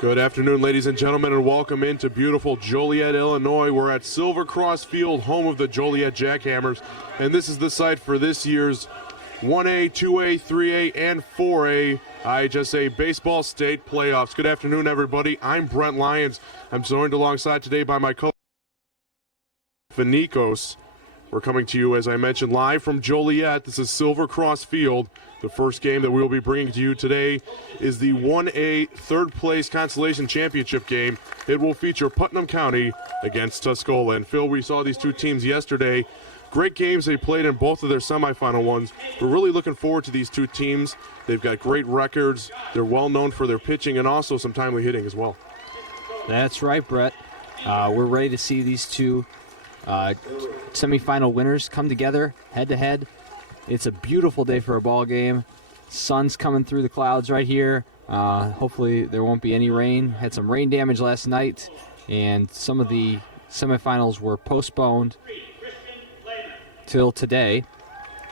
Good afternoon, ladies and gentlemen, and welcome into beautiful Joliet, Illinois. We're at Silver Cross Field, home of the Joliet Jackhammers, and this is the site for this year's 1A, 2A, 3A, and 4A IHSA Baseball State Playoffs. Good afternoon, everybody. I'm Brent Lyons. I'm joined alongside today by my co-host, Vinikos. We're coming to you, as I mentioned, live from Joliet. This is Silver Cross Field. The first game that we will be bringing to you today is the 1A third-place Consolation Championship game. It will feature Putnam County against Tuscola. And, Phil, we saw these two teams yesterday. Great games they played in both of their semifinal ones. We're really looking forward to these two teams. They've got great records. They're well known for their pitching and also some timely hitting as well. That's right, Brett. We're ready to see these two semifinal winners come together head-to-head. It's a beautiful day for a ball game. Sun's coming through the clouds right here. Hopefully there won't be any rain. Had some rain damage last night, and some of the semifinals were postponed till today.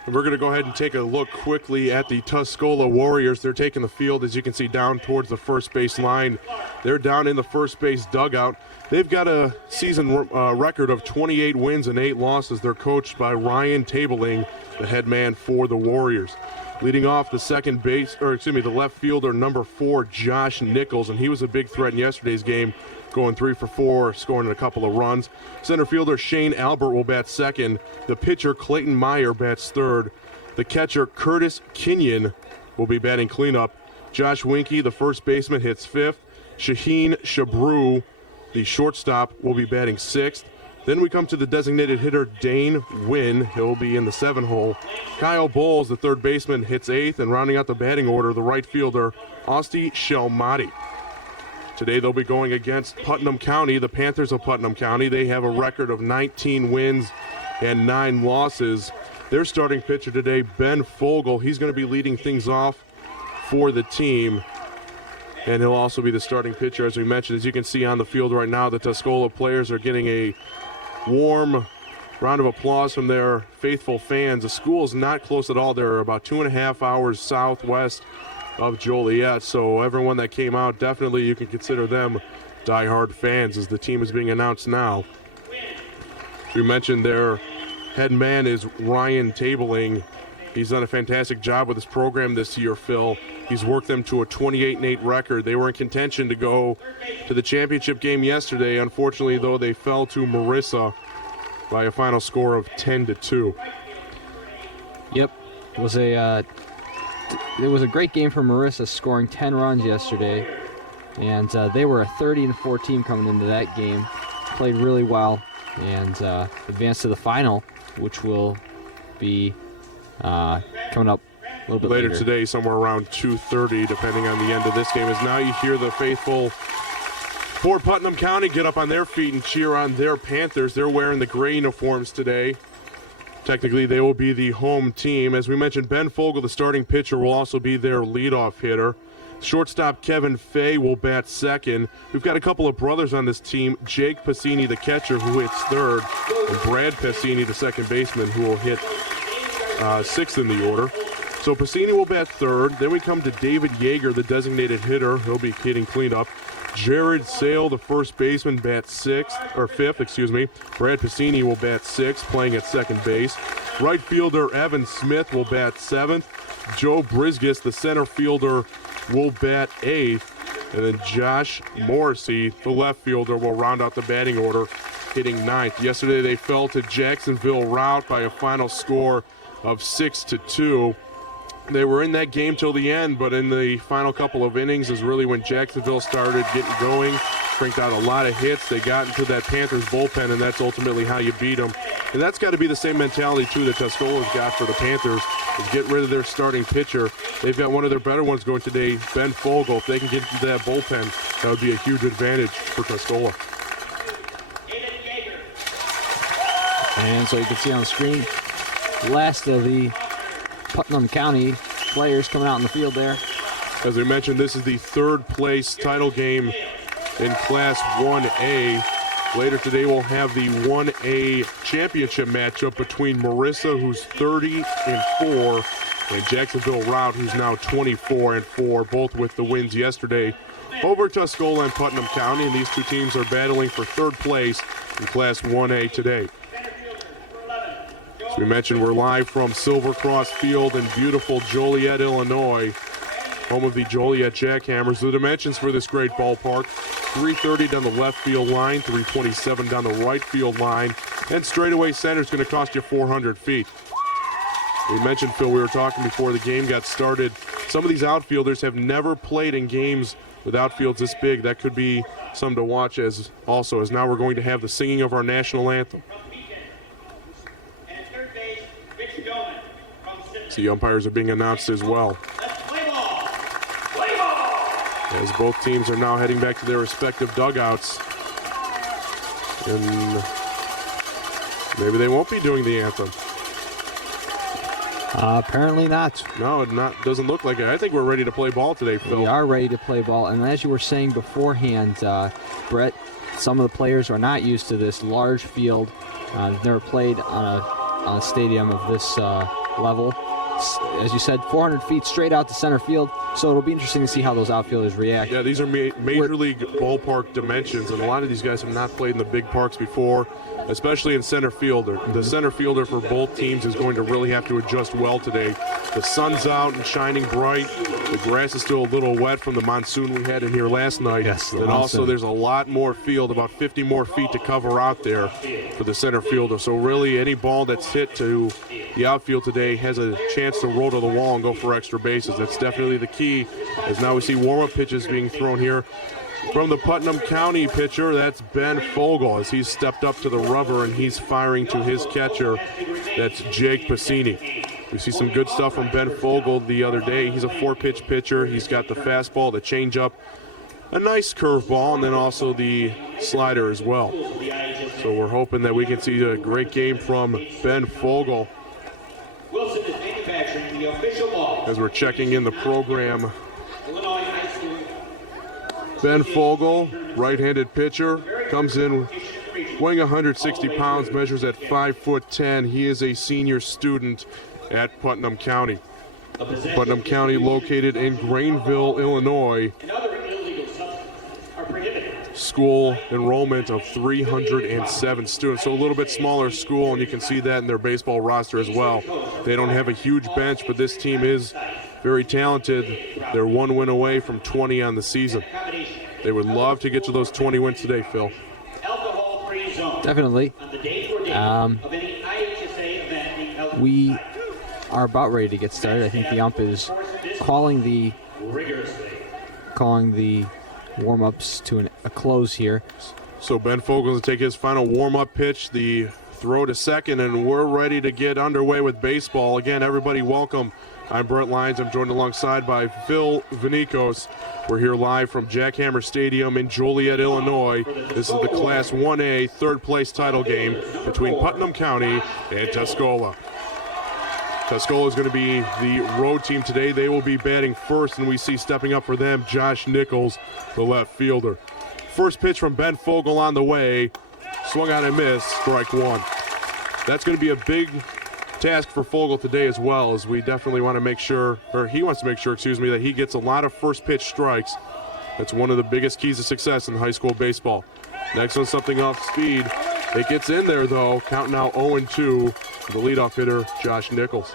We're going to go ahead and take a look quickly at the Tuscola Warriors. They're taking the field, as you can see, down towards the first base line. They're down in the first base dugout. They've got a season record of 28 wins and 8 losses. They're coached by Ryan Tabling, the head man for the Warriors. Leading off the the left fielder, number 4, Josh Nichols, and he was a big threat in yesterday's game, going 3 for 4, scoring a couple of runs. Center fielder Shane Albert will bat second. The pitcher Clayton Meyer bats third. The catcher Curtis Kenyon will be batting cleanup. Josh Winke, the first baseman, hits fifth. Shaheen Shabru, the shortstop, will be batting sixth. Then we come to the designated hitter Dane Wynn. He'll be in the 7 hole. Kyle Bowles, the third baseman, hits 8th, and rounding out the batting order, the right fielder Osti Shelmati. Today they'll be going against Putnam County, the Panthers of Putnam County. They have a record of 19 wins and 9 losses. Their starting pitcher today, Ben Fogel, he's going to be leading things off for the team. And he'll also be the starting pitcher, as we mentioned. As you can see on the field right now, the Tuscola players are getting a warm round of applause from their faithful fans. The school is not close at all. They're about 2.5 hours southwest of Joliet, so everyone that came out, definitely you can consider them diehard fans as the team is being announced now. We mentioned their head man is Ryan Tabling. He's done a fantastic job with his program this year, Phil. He's worked them to a 28-8 record. They were in contention to go to the championship game yesterday. Unfortunately, though, they fell to Marissa by a final score of 10-2. Yep, it was a great game for Marissa, scoring 10 runs yesterday, and they were a 30-4 team coming into that game. Played really well and advanced to the final, which will be coming up a little bit later today, somewhere around 2:30, depending on the end of this game. As now you hear the faithful for Putnam County get up on their feet and cheer on their Panthers. They're wearing the gray uniforms today. Technically, they will be the home team. As we mentioned, Ben Fogel, the starting pitcher, will also be their leadoff hitter. Shortstop Kevin Fay will bat second. We've got a couple of brothers on this team. Jake Passini, the catcher, who hits third, and Brad Passini, the second baseman, who will hit sixth in the order. So Passini will bat third. Then we come to David Yeager, the designated hitter. He'll be hitting cleanup. Jared Sale, the first baseman, bats fifth. Brad Passini will bat sixth, playing at second base. Right fielder Evan Smith will bat seventh. Joe Brisgis, the center fielder, will bat eighth. And then Josh Morrissey, the left fielder, will round out the batting order, hitting ninth. Yesterday they fell to Jacksonville Rout by a final score of 6-2. They were in that game till the end, but in the final couple of innings is really when Jacksonville started getting going, cranked out a lot of hits. They got into that Panthers bullpen, and that's ultimately how you beat them. And that's got to be the same mentality, too, that Tuscola's got for the Panthers, is get rid of their starting pitcher. They've got one of their better ones going today, Ben Fogel. If they can get into that bullpen, that would be a huge advantage for Tuscola. And so you can see on the screen, last of the Putnam County players coming out in the field there. As we mentioned, this is the third place title game in Class 1A. Later today we'll have the 1A championship matchup between Marissa, who's 30-4, and Jacksonville Rout, who's now 24-4, both with the wins yesterday over Tuscola and Putnam County, and these two teams are battling for third place in Class 1A today. As we mentioned, we're live from Silver Cross Field in beautiful Joliet, Illinois, home of the Joliet Jackhammers. The dimensions for this great ballpark: 330 down the left field line, 327 down the right field line, and straightaway center is going to cost you 400 feet. We mentioned, Phil, we were talking before the game got started, some of these outfielders have never played in games with outfields this big. That could be something to watch as now we're going to have the singing of our national anthem. The umpires are being announced as well, as both teams are now heading back to their respective dugouts. And maybe they won't be doing the anthem. Apparently not. No, doesn't look like it. I think we're ready to play ball today, Phil. We are ready to play ball, and as you were saying beforehand, Brett, some of the players are not used to this large field. They've never played on a stadium of this level. As you said, 400 feet straight out to center field, so it'll be interesting to see how those outfielders react. Yeah, these are major league ballpark dimensions, and a lot of these guys have not played in the big parks before, especially in center fielder. The center fielder for both teams is going to really have to adjust well today. The sun's out and shining bright. The grass is still a little wet from the monsoon we had in here last night. Yes, and also there's a lot more field, about 50 more feet to cover out there for the center fielder. So really any ball that's hit to the outfield today has a chance to roll to the wall and go for extra bases. That's definitely the key, as now we see warm-up pitches being thrown here from the Putnam County pitcher. That's Ben Fogel, as he's stepped up to the rubber and he's firing to his catcher. That's Jake Passini. We see some good stuff from Ben Fogel the other day. He's a 4-pitch pitcher. He's got the fastball, the changeup, a nice curveball, and then also the slider as well. So we're hoping that we can see a great game from Ben Fogel. As we're checking in the program, Ben Fogel, right-handed pitcher, comes in weighing 160 pounds, measures at 5'10". He is a senior student at Putnam County. Putnam County located in Granville, Illinois. School enrollment of 307 students, so a little bit smaller school, and you can see that in their baseball roster as well. They don't have a huge bench, but this team is very talented. They're 1 win away from 20 on the season. They would love to get to those 20 wins today, Phil. Definitely. We are about ready to get started. I think the ump is calling the warm-ups to a close here. So Ben Fogel will take his final warm-up pitch, the throw to second, and we're ready to get underway with baseball. Again, everybody, welcome. I'm Brett Lyons. I'm joined alongside by Phil Vanikos. We're here live from Jackhammer Stadium in Joliet, Illinois. This is the Class 1A third-place title game between Putnam County and Tuscola. Tuscola is going to be the road team today. They will be batting first, and we see stepping up for them Josh Nichols, the left fielder. First pitch from Ben Fogel on the way. Swung on and missed, strike one. That's going to be a big task for Fogel today as well, as we definitely want to make sure, or he wants to make sure, that he gets a lot of first pitch strikes. That's one of the biggest keys to success in high school baseball. Next one, something off speed. It gets in there though, count now 0-2. The leadoff hitter, Josh Nichols.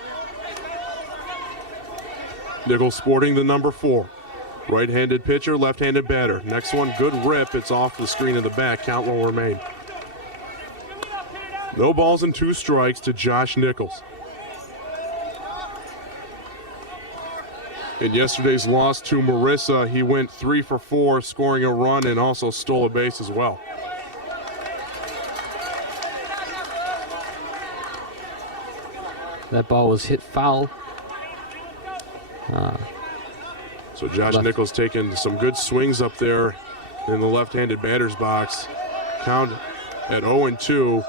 Nichols sporting the number 4. Right-handed pitcher, left-handed batter. Next one, good rip. It's off the screen in the back. Count will remain. No balls and 2 strikes to Josh Nichols. In yesterday's loss to Marissa, he went 3 for 4, scoring a run and also stole a base as well. That ball was hit foul. So Josh Nichols taking some good swings up there in the left-handed batter's box. Count at 0-2.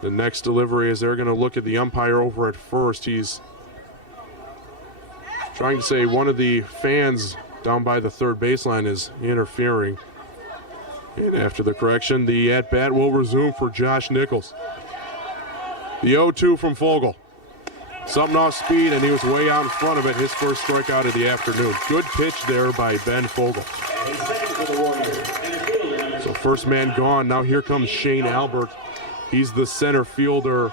The next delivery is they're going to look at the umpire over at first. He's trying to say one of the fans down by the third baseline is interfering. And after the correction, the at-bat will resume for Josh Nichols. The 0-2 from Fogel. something off speed, and he was way out in front of it. His first strikeout of the afternoon. Good pitch there by Ben Fogel. So first man gone. Now here comes Shane Albert. He's the center fielder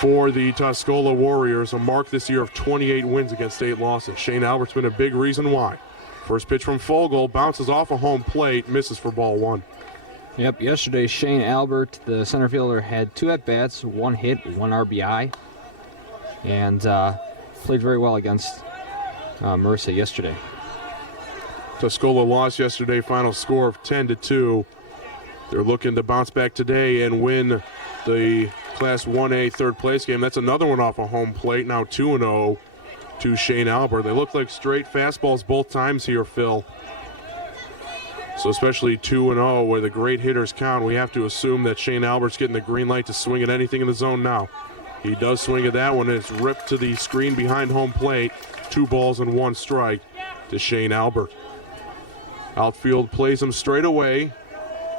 for the Tuscola Warriors, a mark this year of 28 wins against 8 losses. Shane Albert's been a big reason why. First pitch from Fogel, bounces off a home plate, misses for ball 1. Yep, yesterday Shane Albert, the center fielder, had 2 at-bats, 1 hit, 1 RBI, and played very well against Marissa yesterday. Tuscola lost yesterday, final score of 10-2. They're looking to bounce back today and win the Class 1A third place game. That's another one off a home plate, now 2-0 to Shane Albert. They look like straight fastballs both times here, Phil. So especially 2-0 where the great hitters count, we have to assume that Shane Albert's getting the green light to swing at anything in the zone now. He does swing at that one, and it's ripped to the screen behind home plate. 2 balls and 1 strike to Shane Albert. Outfield plays him straight away.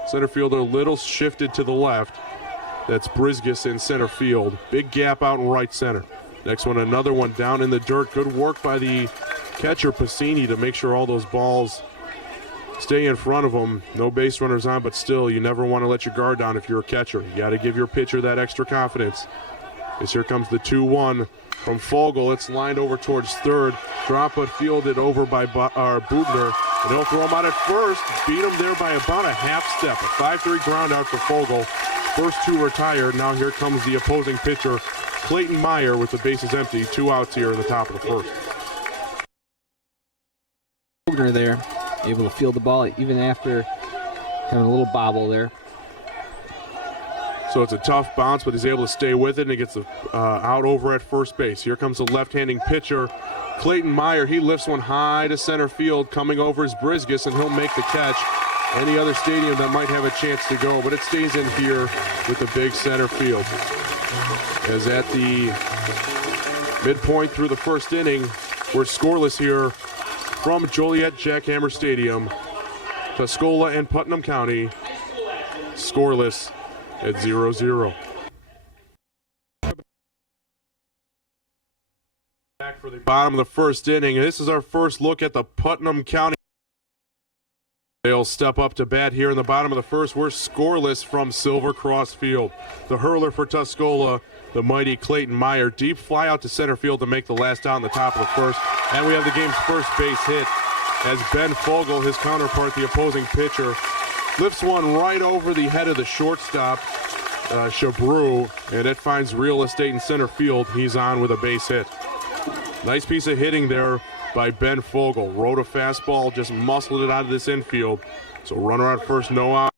Center fielder a little shifted to the left. That's Brisgus in center field. Big gap out in right center. Next one, another one down in the dirt. Good work by the catcher Pacini to make sure all those balls stay in front of him. No base runners on, but still, you never want to let your guard down if you're a catcher. You got to give your pitcher that extra confidence. As here comes the 2-1 from Fogel. It's lined over towards third. Drop but fielded over by Bubner. And they'll throw him out at first. Beat him there by about a half step. A 5-3 ground out for Fogel. First 2 retired. Now here comes the opposing pitcher, Clayton Meyer, with the bases empty. 2 outs here in the top of the first. Bubner there, able to field the ball even after having a little bobble there. So it's a tough bounce, but he's able to stay with it, and he gets the out over at first base. Here comes the left-handing pitcher, Clayton Meyer. He lifts one high to center field. Coming over is Brisgus, and he'll make the catch. Any other stadium that might have a chance to go, but it stays in here with the big center field. As at the midpoint through the first inning, we're scoreless here from Joliet Jackhammer Stadium. Tuscola and Putnam County scoreless at 0-0. Back for the bottom of the first inning. This is our first look at the Putnam County. They'll step up to bat here in the bottom of the first. We're scoreless from Silver Cross Field. The hurler for Tuscola, the mighty Clayton Meyer. Deep fly out to center field to make the last out in the top of the first. And we have the game's first base hit as Ben Fogel, his counterpart, the opposing pitcher, lifts one right over the head of the shortstop, Chabreau, and it finds real estate in center field. He's on with a base hit. Nice piece of hitting there by Ben Fogel. Rode a fastball, just muscled it out of this infield. So runner on first, no out.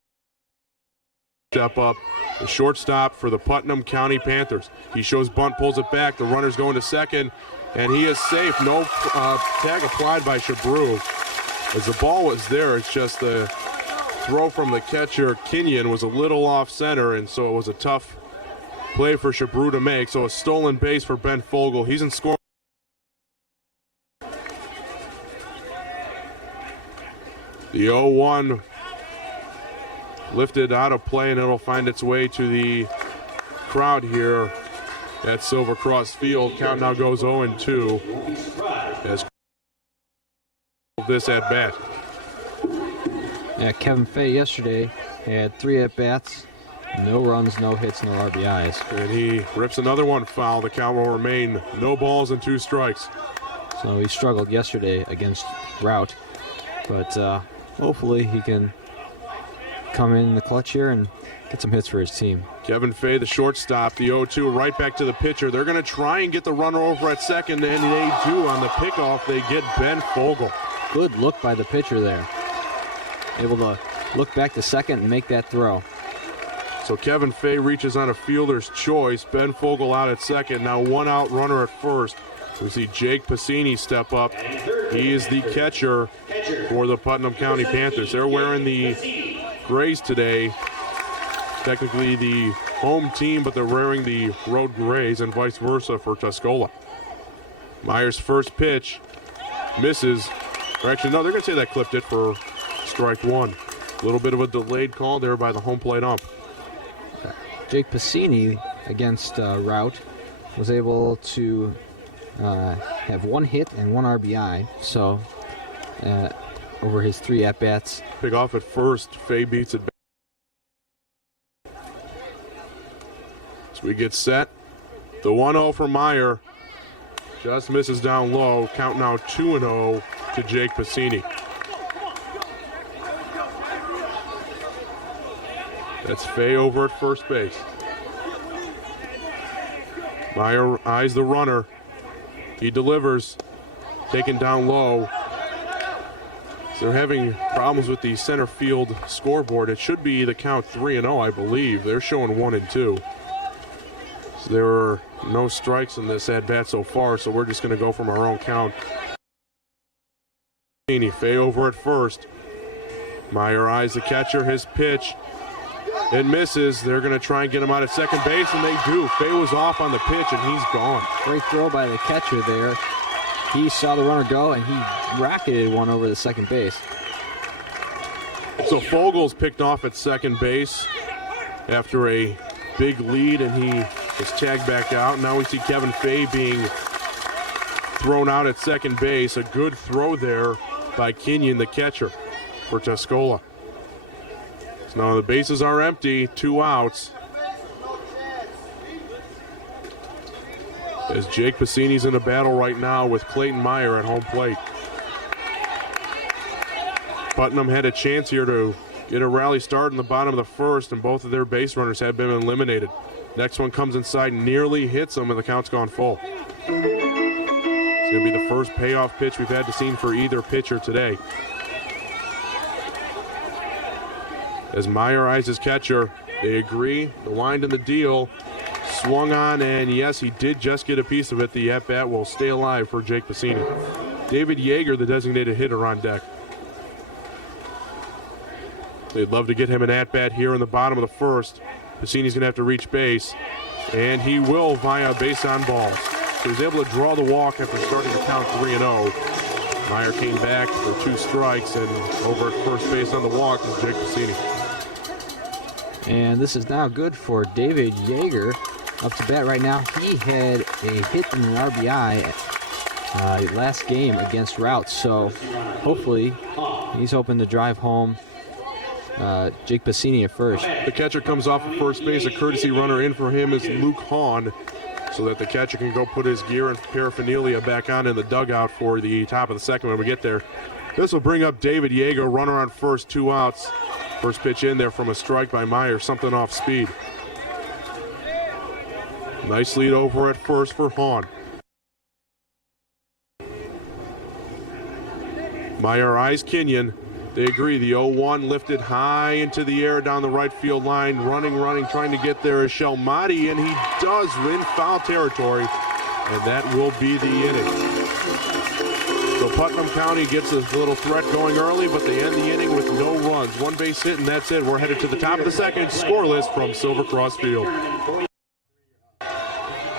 Step up, the shortstop for the Putnam County Panthers. He shows bunt, pulls it back. The runner's going to second, and he is safe. No tag applied by Chabreau. As the ball was there, it's just the throw from the catcher, Kenyon, was a little off center, and so it was a tough play for Chabreau to make. So a stolen base for Ben Fogel. He's in scoring. The 0-1 lifted out of play, and it'll find its way to the crowd here at Silver Cross Field. Count now goes 0-2 as this at bat. Yeah, Kevin Fay yesterday had 3 at-bats, no runs, no hits, no RBIs. And he rips another one foul. The count will remain no balls and 2 strikes. So he struggled yesterday against Rout, but hopefully he can come in the clutch here and get some hits for his team. Kevin Fay, the shortstop, the 0-2 right back to the pitcher. They're going to try and get the runner over at second, and they do. On the pickoff, they get Ben Fogel. Good look by the pitcher there. Able to look back to second and make that throw. So Kevin Fay reaches on a fielder's choice. Ben Fogel out at second. Now 1 out runner at first. We see Jake Pacini step up. He is the catcher for the Putnam County Panthers. They're wearing the grays today. Technically the home team, but they're wearing the road grays, and vice versa for Tuscola. Meyer's first pitch misses. Or actually, no, they're going to say that clipped it for strike 1. A little bit of a delayed call there by the home plate ump. Jake Pacini against Rout was able to have 1 hit and 1 RBI. So over his 3 at-bats. Pick off at first. Fay beats it back. So we get set. The 1-0 for Meyer. Just misses down low. Count now 2-0 to Jake Piscini. That's Fay over at first base. Meyer eyes the runner. He delivers. Taken down low. So they're having problems with the center field scoreboard. It should be the count 3-0, I believe. They're showing 1-2. So there are no strikes in this at bat so far, so we're just going to go from our own count. Fay over at first. Meyer eyes the catcher. His pitch. It misses. They're going to try and get him out at second base, and they do. Fay was off on the pitch, and he's gone. Great throw by the catcher there. He saw the runner go, and he rocketed one over the second base. So Fogel's picked off at second base after a big lead, and he was tagged back out. Now we see Kevin Fay being thrown out at second base. A good throw there by Kenyon, the catcher, for Tuscola. So now the bases are empty, 2 outs. As Jake Piscini's in a battle right now with Clayton Meyer at home plate. Putnam had a chance here to get a rally start in the bottom of the first, and both of their base runners have been eliminated. Next one comes inside, nearly hits him, and the count's gone full. It's going to be the first payoff pitch we've had to see for either pitcher today. As Meyer eyes his catcher, they agree, the wind and the deal. Swung on, and yes, he did just get a piece of it. The at-bat will stay alive for Jake Piscini. David Yeager, the designated hitter, on deck. They'd love to get him an at-bat here in the bottom of the first. Piscini's going to have to reach base, and he will via base on balls. So he's able to draw the walk after starting to count 3-0. Meyer came back for 2 strikes, and over at first base on the walk is Jake Piscini. And this is now good for David Yeager. Up to bat right now. He had a hit and an RBI last game against Routs, so hopefully he's hoping to drive home Jake Piscini at first. The catcher comes off of first base. A courtesy runner in for him is Luke Hahn, so that the catcher can go put his gear and paraphernalia back on in the dugout for the top of the second when we get there. This will bring up David Yeager, runner on first, 2 outs. First pitch in there from a strike by Meyer, something off speed. Nice lead over at first for Hahn. Meyer eyes Kenyon. They agree. The 0-1 lifted high into the air down the right field line. Running, trying to get there is Shelmati, and he does win foul territory, and that will be the inning. So Putnam County gets a little threat going early, but they end the inning with no runs. 1 base hit, and that's it. We're headed to the top of the second, scoreless from Silver Cross Field.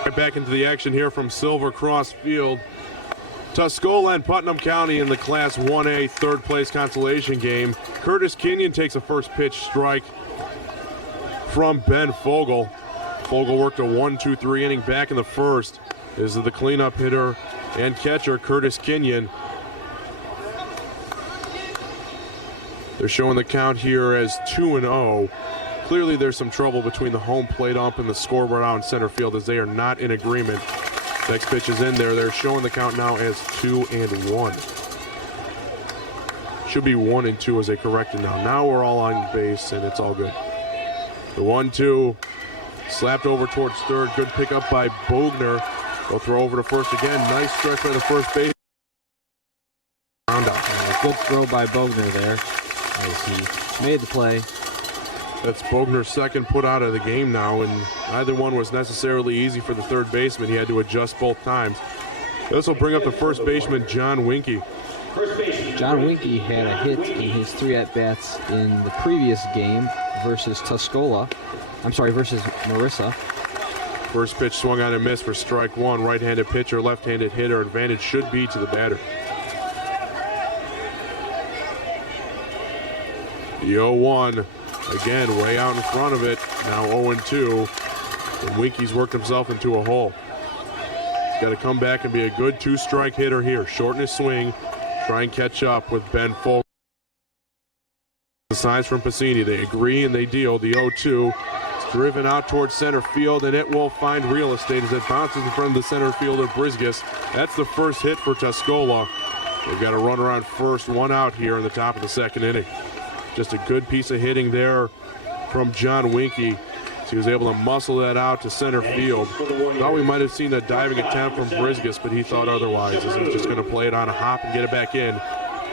Right back into the action here from Silver Cross Field. Tuscola and Putnam County in the Class 1A third place consolation game. Curtis Kenyon takes a first pitch strike from Ben Fogel. Fogel worked a 1-2-3 inning back in the first. This is the cleanup hitter and catcher, Curtis Kenyon. They're showing the count here as 2-0. Clearly there's some trouble between the home plate ump and the scoreboard out in center field as they are not in agreement. Next pitch is in there. They're showing the count now as 2-1. Should be 1-2 as they corrected now. Now we're all on base and it's all good. The 1-2 slapped over towards third. Good pickup by Bogner. They'll throw over to first again. Nice stretch by the first base. Round out. Good throw by Bogner there as he made the play. That's Bogner's second put out of the game now, and neither one was necessarily easy for the third baseman. He had to adjust both times. This will bring up the first baseman, John Winke. John Winke had a hit in his 3 at-bats in the previous game versus Tuscola. Versus Marissa. First pitch swung on and missed for strike 1. Right-handed pitcher, left-handed hitter. Advantage should be to the batter. The 0-1. Again, way out in front of it. Now 0-2. And Winke's worked himself into a hole. He's got to come back and be a good two-strike hitter here. Shorten his swing, try and catch up with Ben Fogel. The signs from Piscini. They agree and they deal. The 0-2. It's driven out towards center field, and it will find real estate as it bounces in front of the center fielder, Brisgus. That's the first hit for Tuscola. They've got a run around first, one out here in the top of the second inning. Just a good piece of hitting there from John Winky. So he was able to muscle that out to center field. Thought we might have seen a diving attempt from Brisgus, but he thought otherwise, as he was just going to play it on a hop and get it back in.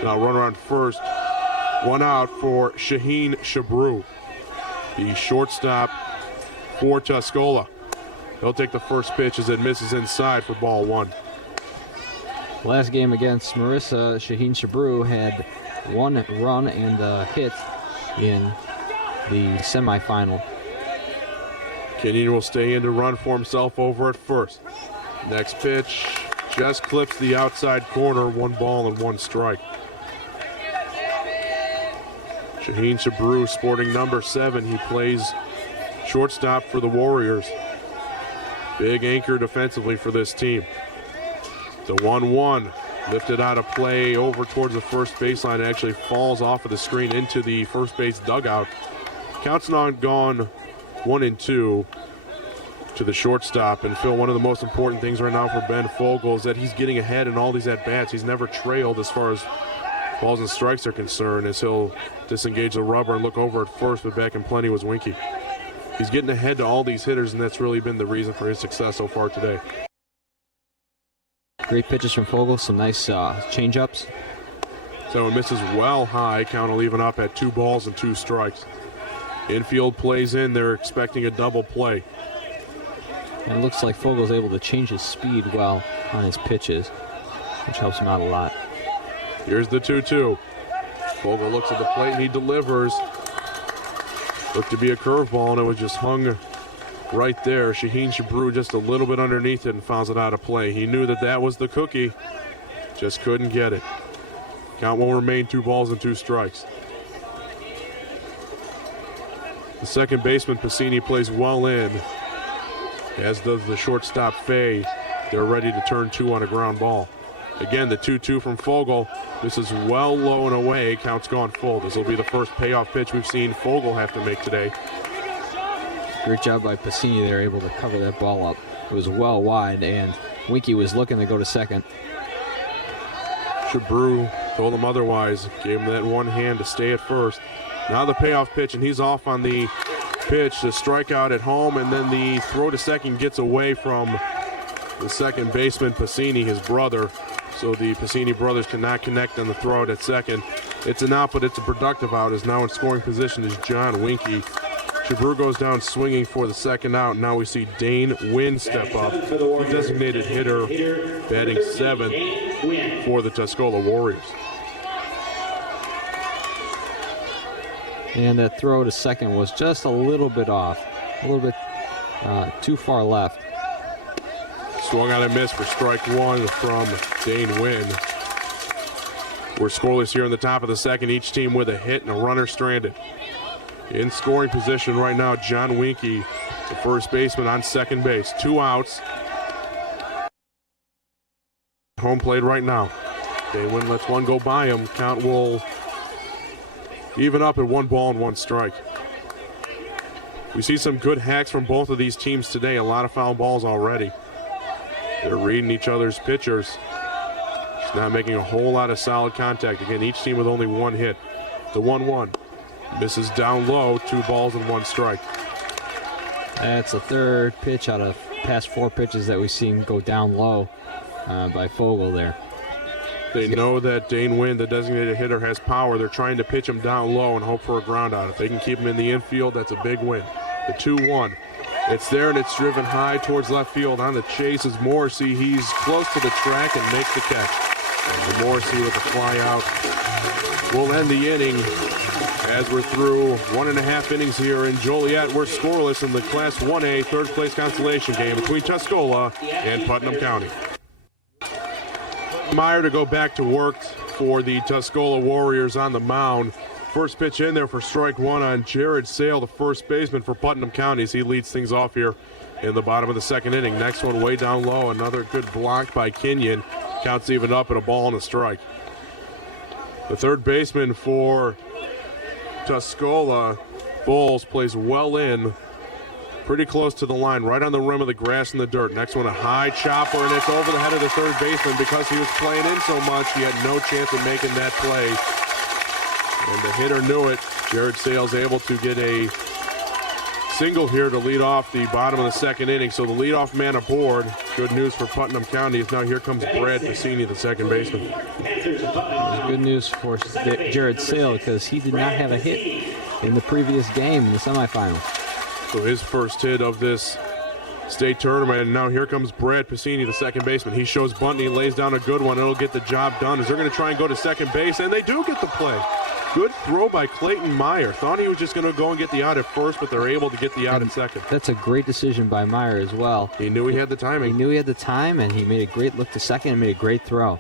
Now run around first. One out for Shaheen Shabru, the shortstop for Tuscola. He'll take the first pitch as it misses inside for ball one. Last game against Marissa, Shaheen Shabru had one run and a hit in the semifinal. Kenyon will stay in to run for himself over at first. Next pitch just clips the outside corner, 1 ball and 1 strike. Shaheen Shabru sporting number 7. He plays shortstop for the Warriors. Big anchor defensively for this team. The 1-1 lifted out of play over towards the first baseline. It actually falls off of the screen into the first base dugout. Counts on gone 1-2 to the shortstop. And Phil, one of the most important things right now for Ben Fogel is that he's getting ahead in all these at-bats. He's never trailed as far as balls and strikes are concerned, as he'll disengage the rubber and look over at first, but back in plenty was Winky. He's getting ahead to all these hitters, and that's really been the reason for his success so far today. Great pitches from Fogel, some nice change-ups. So it misses well high, count will even up at 2 balls and 2 strikes. Infield plays in, they're expecting a double play. And it looks like Fogel's able to change his speed well on his pitches, which helps him out a lot. Here's the 2-2. Fogel looks at the plate and he delivers. Looked to be a curveball and it was just hung right there. Shaheen Shabru just a little bit underneath it and fouls it out of play. He knew that that was the cookie, just couldn't get it. Count will remain 2 balls and 2 strikes. The second baseman, Piscini, plays well in, as does the shortstop, Fay. They're ready to turn 2 on a ground ball. Again, the 2-2 from Fogel. This is well low and away. Count's gone full. This will be the first payoff pitch we've seen Fogel have to make today. Great job by Piscini there, able to cover that ball up. It was well wide, and Winky was looking to go to second. Shabru told him otherwise. Gave him that one hand to stay at first. Now the payoff pitch, and he's off on the pitch. The strikeout at home, and then the throw to second gets away from the second baseman, Piscini, his brother. So the Piscini brothers cannot connect on the throw out at second. It's an out, but it's a productive out, as now in scoring position is John Winky. Shabru goes down swinging for the second out. Now we see Dane Wynn step up, the designated hitter, batting 7th for the Tuscola Warriors. And that throw to second was just a little bit off, a little bit too far left. Swung on a miss for strike 1 from Dane Wynn. We're scoreless here in the top of the second, each team with a hit and a runner stranded. In scoring position right now, John Winky, the first baseman, on second base. 2 outs. Home plate right now. Dane Wynn lets one go by him. Count will even up at 1 ball and 1 strike. We see some good hacks from both of these teams today. A lot of foul balls already. They're reading each other's pitchers. Just not making a whole lot of solid contact. Again, each team with only 1 hit. The 1-1 misses down low, 2 balls and 1 strike. That's the third pitch out of past 4 pitches that we've seen go down low by Fogel there. They know that Dane Wynn, the designated hitter, has power. They're trying to pitch him down low and hope for a ground out. If they can keep him in the infield, that's a big win. The 2-1. It's there and it's driven high towards left field. On the chase is Morrissey. He's close to the track and makes the catch. And Morrissey with the fly out will end the inning as we're through 1.5 innings here in Joliet. We're scoreless in the Class 1A third place consolation game between Tuscola and Putnam County. Meyer to go back to work for the Tuscola Warriors on the mound. First pitch in there for strike 1 on Jared Sale, the first baseman for Putnam County, as he leads things off here in the bottom of the second inning. Next one way down low, another good block by Kenyon. Counts even up at a ball and a strike. The third baseman for Tuscola Bulls plays well in, pretty close to the line, right on the rim of the grass and the dirt. Next one, a high chopper, and it's over the head of the third baseman. Because he was playing in so much, he had no chance of making that play. And the hitter knew it. Jared Sales able to get a single here to lead off the bottom of the second inning. So the leadoff man aboard. Good news for Putnam County is now here comes Brad Piscini, the second baseman. Good news for Jared Sale because he did not have a hit in the previous game in the semifinals. So his first hit of this state tournament, and now here comes Brad Piscini, the second baseman. He shows bunt and he lays down a good one. It'll get the job done as they're going to try and go to second base, and they do get the play. Good throw by Clayton Meyer. Thought he was just going to go and get the out at first, but they're able to get the out at second. That's a great decision by Meyer as well. He knew he had the timing. He knew he had the time, and he made a great look to second and made a great throw.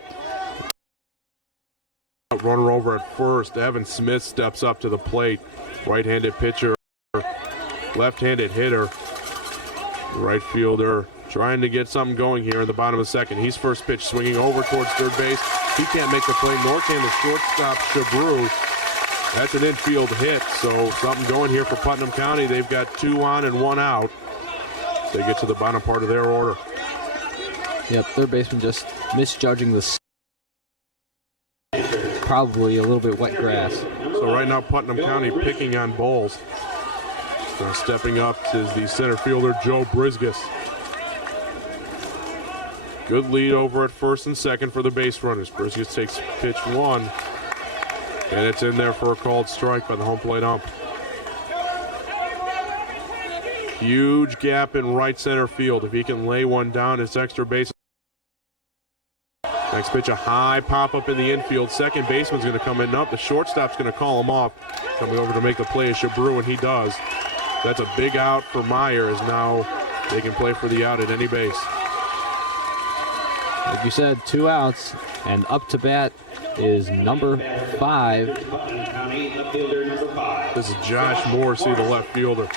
Runner over at first. Evan Smith steps up to the plate. Right-handed pitcher, left-handed hitter. Right fielder trying to get something going here in the bottom of the second. He's first pitch swinging over towards third base. He can't make the play, nor can the shortstop Shabru. That's an infield hit, so something going here for Putnam County. They've got 2 on and 1 out. They get to the bottom part of their order. Yep, third baseman just misjudging the probably a little bit wet grass. So right now Putnam County picking on Bowles. So stepping up is the center fielder Joe Brisgus. Good lead over at first and second for the base runners. Brisgus takes pitch 1, and it's in there for a called strike by the home plate ump. Huge gap in right center field. If he can lay one down, it's extra base. Next pitch, a high pop-up in the infield. Second baseman's going to come in up. The shortstop's going to call him off. Coming over to make the play is Shabru, and he does. That's a big out for Meyer, as now they can play for the out at any base. Like you said, 2 outs, and up to bat is number 5. This is Josh Morrissey, the left fielder.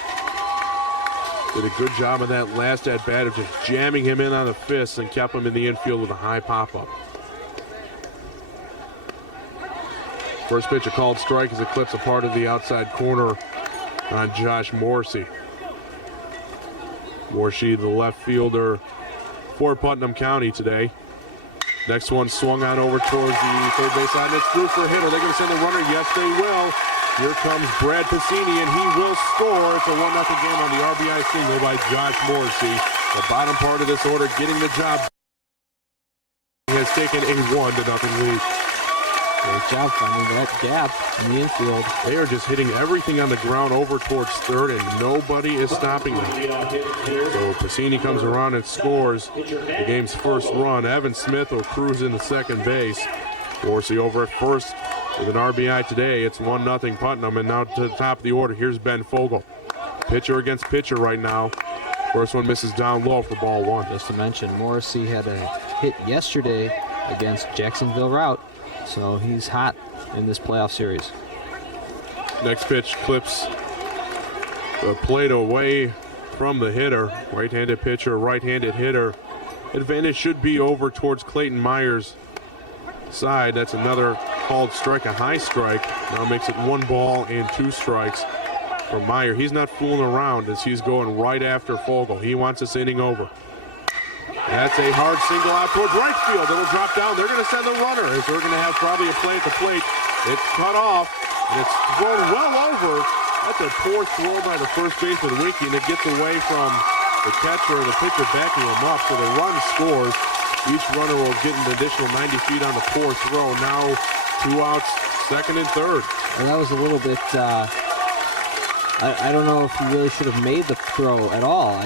Did a good job of that last at-bat of just jamming him in on the fists and kept him in the infield with a high pop-up. First pitch, a called strike as it clips a part of the outside corner on Josh Morrissey. Morrissey, the left fielder for Putnam County today. Next one swung on over towards the third base line. It's through for a hit. Are they going to send the runner? Yes, they will. Here comes Brad Piscini, and he will score. It's a 1-0 game on the RBI single by Josh Morrissey. The bottom part of this order getting the job. He has taken a 1-0 lead. Great job finding that gap in the infield. They are just hitting everything on the ground over towards third, and nobody is stopping them. So Piscini comes around and scores the game's first run. Evan Smith will cruise into second base. Morrissey over at first with an RBI today. It's 1-0 Putnam, and now to the top of the order, here's Ben Fogel. Pitcher against pitcher right now. First one misses down low for ball 1. Just to mention, Morrissey had a hit yesterday against Jacksonville Route, so he's hot in this playoff series. Next pitch clips the plate away from the hitter. Right-handed pitcher, right-handed hitter. Advantage should be over towards Clayton Meyer's side. That's another called strike, a high strike. Now makes it 1 ball and 2 strikes for Meyer. He's not fooling around as he's going right after Fogel. He wants this inning over. That's a hard single out towards right field. It'll drop down. They're going to send the runner as they're going to have probably a play at the plate. It's cut off, and it's thrown well over. That's a poor throw by the first baseman, Winky, and it gets away from the catcher and the pitcher backing him up. So the run scores. Each runner will get an additional 90 feet on the poor throw. Now 2 outs, second and third. And that was a little bit, I don't know if he really should have made the throw at all.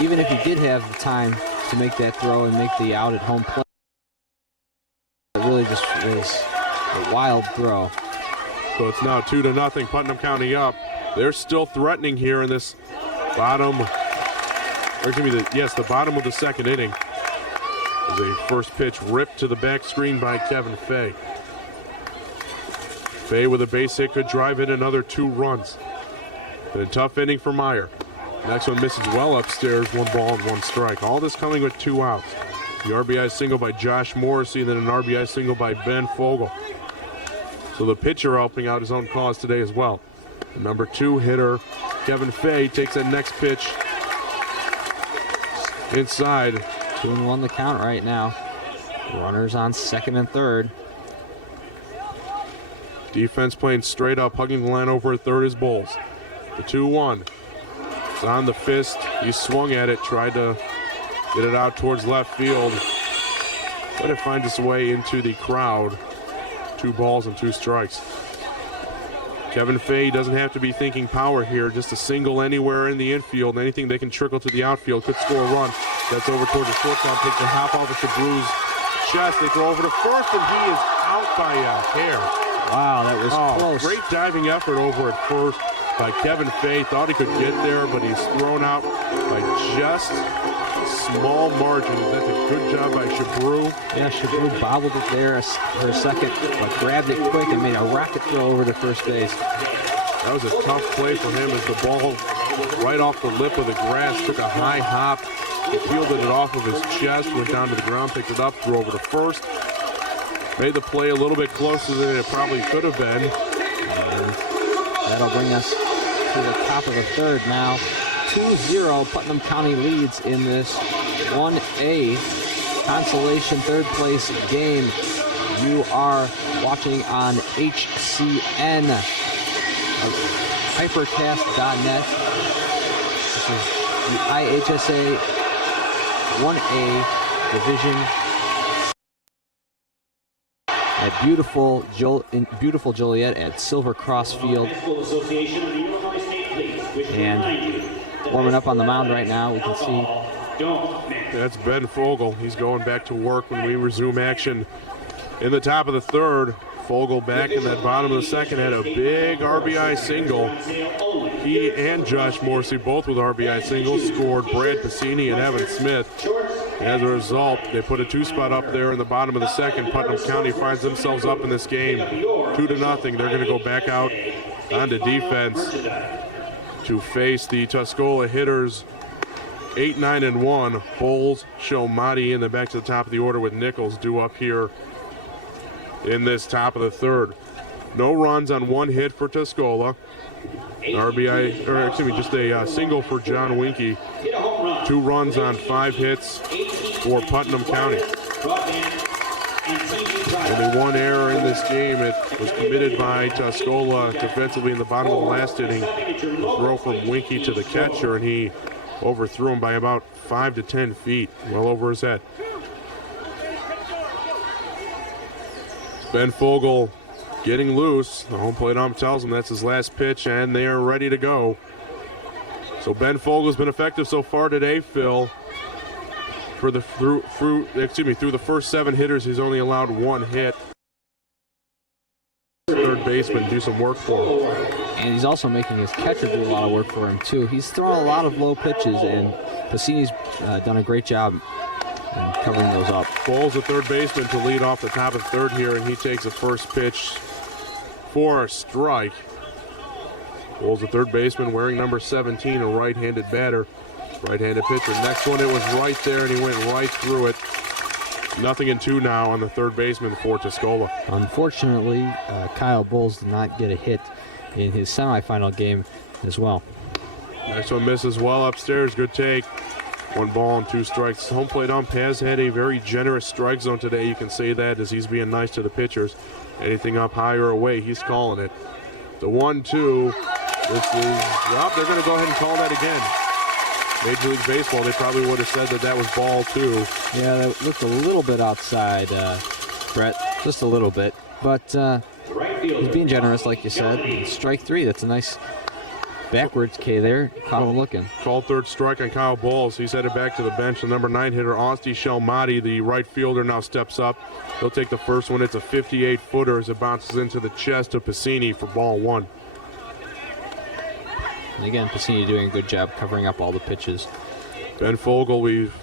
Even if he did have the time to make that throw and make the out at home plate, it really just was a wild throw. So it's now 2-0, Putnam County up. They're still threatening here in this bottom, or excuse me, the bottom of the second inning. As a first pitch ripped to the back screen by Kevin Fay. Fay with a base hit could drive in another 2 runs. But a tough inning for Meyer. Next one misses well upstairs, 1 ball and 1 strike. All this coming with 2 outs. The RBI single by Josh Morrissey, then an RBI single by Ben Fogel. So the pitcher helping out his own cause today as well. The number 2 hitter, Kevin Fay, takes that next pitch inside. 2-1 the count right now. Runners on second and third. Defense playing straight up, hugging the line over at third is Bowles. The 2-1. It's on the fist. He swung at it, tried to get it out towards left field. But it finds its way into the crowd. 2 balls and 2 strikes. Kevin Fay doesn't have to be thinking power here. Just a single anywhere in the infield. Anything they can trickle to the outfield could score a run. That's over toward the shortstop. Takes a half off of Shabru's chest. They throw over to first, and he is out by a hair. Wow, that was close. Great diving effort over at first by Kevin Fay. Thought he could get there, but he's thrown out by just small margins. That's a good job by Shabru. Yeah, Shabru bobbled it there for a second, but grabbed it quick and made a rocket throw over to first base. That was a tough play for him as the ball right off the lip of the grass took a high hop. He fielded it off of his chest, went down to the ground, picked it up, threw over to first. Made the play a little bit closer than it probably could have been. That'll bring us to the top of the third now. 2-0, Putnam County leads in this 1A consolation third place game. You are watching on HCN, hypercast.net. This is the IHSA 1A division at beautiful Joliet at Silver Cross Field. And warming up on the mound right now, we can see. That's Ben Fogel. He's going back to work when we resume action in the top of the third. Fogel back in that bottom of the second had a big RBI single. He and Josh Morrissey, both with RBI singles, scored Brad Piscini and Evan Smith. As a result, they put a 2-spot up there in the bottom of the second. Putnam County finds themselves up in this game 2-0. They're going to go back out onto defense to face the Tuscola hitters 8, 9, and 1. Bowles, Shomati in the back to the top of the order with Nichols due up here in this top of the third. No runs on 1 hit for Tuscola. RBI, or excuse me, just a single for John Winkie. 2 runs on 5 hits for Putnam County. Only 1 error in this game. It was committed by Tuscola defensively in the bottom of the last inning. A throw from Winkie to the catcher, and he overthrew him by about 5 to 10 feet, well over his head. Ben Fogel getting loose. The home plate ump tells him that's his last pitch, and they are ready to go. So Ben Fogel's been effective so far today, Phil. For the through the first 7 hitters, he's only allowed 1 hit. Third baseman do some work for him. And he's also making his catcher do a lot of work for him too. He's throwing a lot of low pitches, and Piscini's done a great job in covering those up. Bowles, the third baseman, to lead off the top of third here, and he takes the first pitch for a strike. Bowles, the third baseman, wearing number 17, a right-handed batter. Right-handed pitcher. Next one, it was right there, and he went right through it. 0-2 now on the third baseman for Tuscola. Unfortunately, Kyle Bowles did not get a hit in his semifinal game as well. Next one misses well upstairs. Good take. 1 ball and 2 strikes. Home plate ump has had a very generous strike zone today. You can say that as he's being nice to the pitchers. Anything up high or away, he's calling it. The 1-2. This is, well, they're going to go ahead and call that again. Major League Baseball, they probably would have said that was ball 2. Yeah, that looked a little bit outside, Brett. Just a little bit. But he's being generous, like you said. Strike 3, that's a nice backwards K there. Caught him looking. Called third strike on Kyle Bowles. He's headed back to the bench. The number 9 hitter, Austin Shelmati, the right fielder, now steps up. He'll take the first one. It's a 58-footer as it bounces into the chest of Piscini for ball 1. And again, Piscini doing a good job covering up all the pitches. Ben Fogel, we've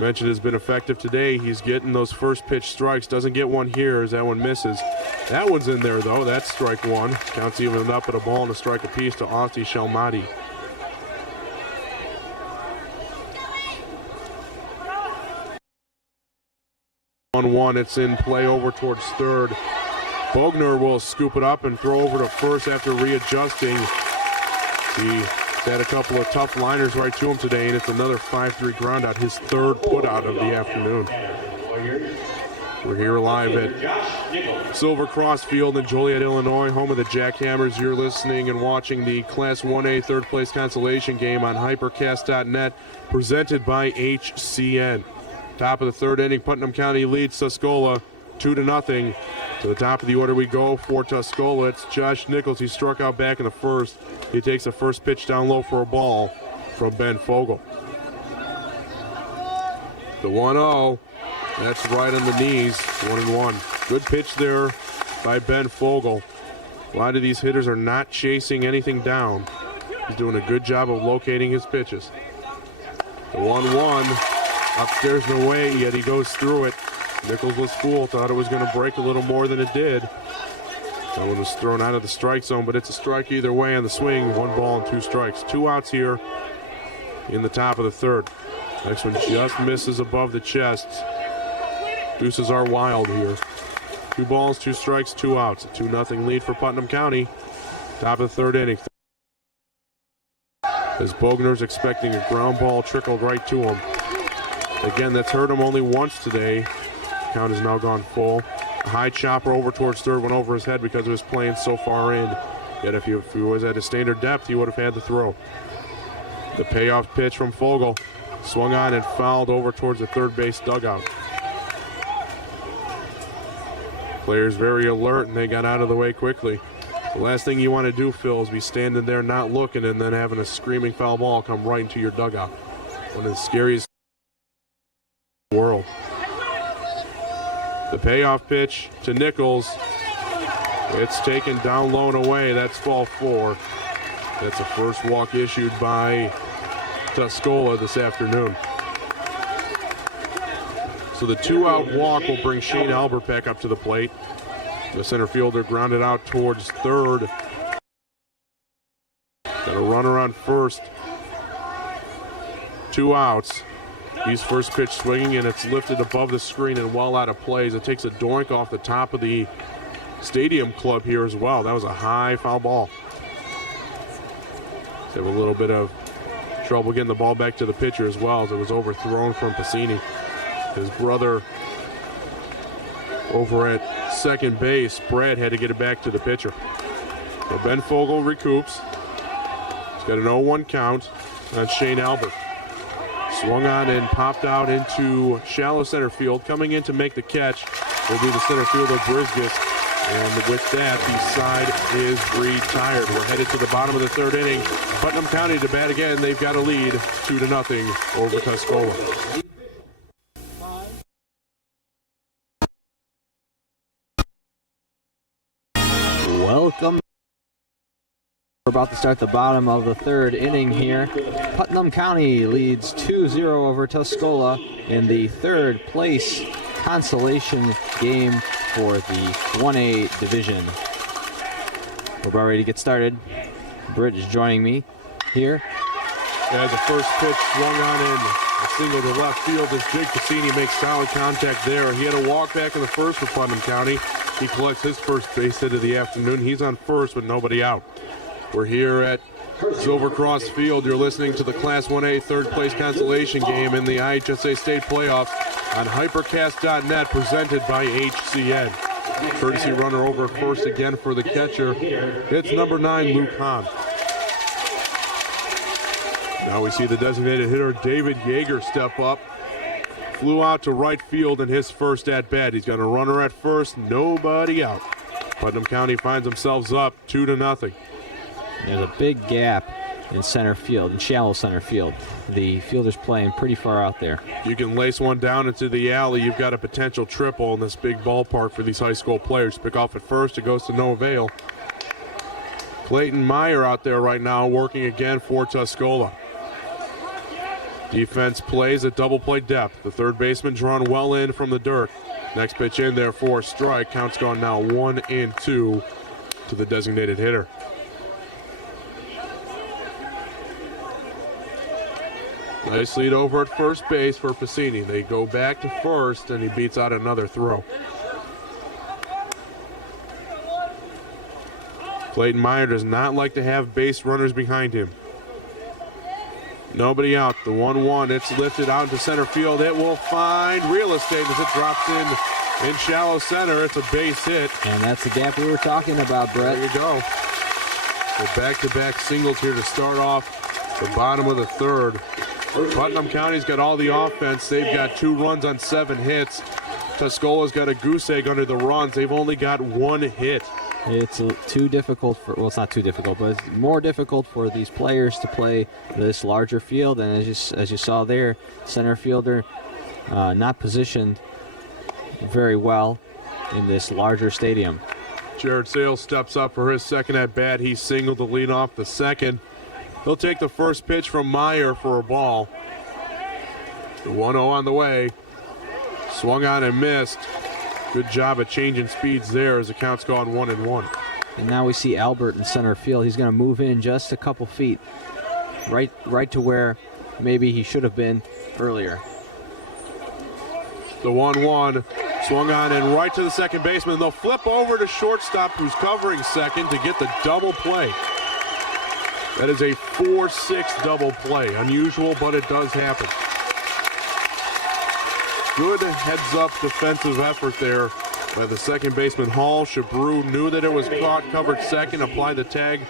mentioned, has been effective today. He's getting those first pitch strikes. Doesn't get one here as that one misses. That one's in there, though. That's strike 1. Counts even up at a ball and a strike apiece to Austin Shelmati. 1-1. It's in play over towards third. Bogner will scoop it up and throw over to first after readjusting. He's had a couple of tough liners right to him today, and it's another 5-3 ground out, his third put out of the afternoon. We're here live at Silver Cross Field in Joliet, Illinois, home of the Jackhammers. You're listening and watching the Class 1A third place consolation game on hypercast.net, presented by HCN. Top of the third inning, Putnam County leads Tuscola 2-0. To the top of the order we go for Tuscola. It's Josh Nichols. He struck out back in the first. He takes a first pitch down low for a ball from Ben Fogel. The 1-0. That's right on the knees. 1-1. Good pitch there by Ben Fogel. A lot of these hitters are not chasing anything down. He's doing a good job of locating his pitches. The 1-1. Upstairs and away, yet he goes through it. Nichols was fooled, thought it was going to break a little more than it did. That one was thrown out of the strike zone, but it's a strike either way on the swing. 1 ball and 2 strikes. 2 outs here in the top of the third. Next one just misses above the chest. Deuces are wild here. 2 balls, 2 strikes, 2 outs. A 2-0 lead for Putnam County. Top of the third inning. As Bogner's expecting a ground ball trickled right to him. Again, that's hurt him only once today. Count has now gone full. A high chopper over towards third, went over his head because it was playing so far in. Yet if he was at a standard depth, he would have had the throw. The payoff pitch from Fogel. Swung on and fouled over towards the third base dugout. Players very alert, and they got out of the way quickly. The last thing you want to do, Phil, is be standing there not looking and then having a screaming foul ball come right into your dugout. One of the scariest in the world. The payoff pitch to Nichols. It's taken down low and away. That's ball 4. That's a first walk issued by Tuscola this afternoon. So the 2-out walk will bring Shane Albert back up to the plate. The center fielder grounded out towards third. Got a runner on first. 2 outs. He's first pitch swinging, and it's lifted above the screen and well out of play as it takes a doink off the top of the stadium club here as well. That was a high foul ball. They have a little bit of trouble getting the ball back to the pitcher as well, as it was overthrown from Piscini. His brother over at second base, Brad, had to get it back to the pitcher. So Ben Fogel recoups. He's got an 0-1 count on Shane Albert. Swung on and popped out into shallow center field. Coming in to make the catch will be the center fielder, Brisgis. And with that, the side is retired. We're headed to the bottom of the third inning. Putnam County to bat again. They've got a lead 2-0 over Tuscola. Welcome. We're about to start the bottom of the third inning here. Putnam County leads 2-0 over Tuscola in the third place consolation game for the 1A division. We're about ready to get started. Britt is joining me here. As the first pitch swung on in, a single to left field as Jake Cassini makes solid contact there. He had a walk back in the first for Putnam County. He collects his first base hit of the afternoon. He's on first with nobody out. We're here at Silver Cross Field. You're listening to the Class 1A third place consolation game in the IHSA State Playoffs on hypercast.net, presented by HCN. Courtesy runner over first again for the catcher. It's number 9, Luke Hahn. Now we see the designated hitter, David Yeager, step up. Flew out to right field in his first at-bat. He's got a runner at first, nobody out. Putnam County finds themselves up 2-0. There's a big gap in center field, in shallow center field. The fielder's playing pretty far out there. You can lace one down into the alley. You've got a potential triple in this big ballpark for these high school players. Pick off at first, it goes to no avail. Clayton Meyer out there right now working again for Tuscola. Defense plays at double play depth. The third baseman drawn well in from the dirt. Next pitch in there for a strike. Count's gone now 1-2 to the designated hitter. Nice lead over at first base for Piscini. They go back to first, and he beats out another throw. Clayton Meyer does not like to have base runners behind him. Nobody out. The 1-1. It's lifted out into center field. It will find real estate as it drops in shallow center. It's a base hit. And that's the gap we were talking about, Brett. There you go. So back-to-back singles here to start off the bottom of the third. Putnam County's got all the offense. They've got 2 runs on 7 hits. Tuscola's got a goose egg under the runs. They've only got 1 hit. It's too difficult for, well, it's not too difficult, but it's more difficult for these players to play this larger field. And as you saw there, center fielder not positioned very well in this larger stadium. Jared Sales steps up for his second at bat. He singled to lead off the second. He'll take the first pitch from Meyer for a ball. The 1-0 on the way. Swung on and missed. Good job of changing speeds there as the count's gone 1-1. And now we see Albert in center field. He's going to move in just a couple feet, right to where maybe he should have been earlier. The 1-1 swung on and right to the second baseman. They'll flip over to shortstop, who's covering second, to get the double play. That is a 4-6 double play. Unusual, but it does happen. Good heads-up defensive effort there by the second baseman, Hall. Shabru knew that it was caught, covered second, applied the tag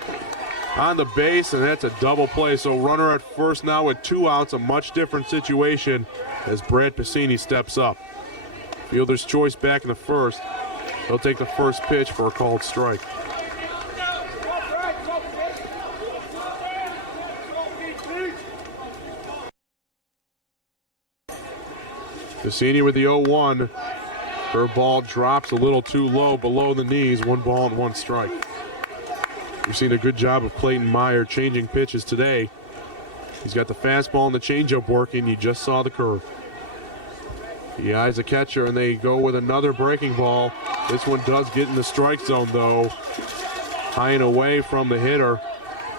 on the base, and that's a double play. So runner at first now with 2 outs, a much different situation as Brad Piscini steps up. Fielder's choice back in the first. He'll take the first pitch for a called strike. Piscini with the 0-1. Her ball drops a little too low below the knees. 1 ball and 1 strike. We've seen a good job of Clayton Meyer changing pitches today. He's got the fastball and the changeup working. You just saw the curve. He eyes the catcher, and they go with another breaking ball. This one does get in the strike zone, though. High and away from the hitter.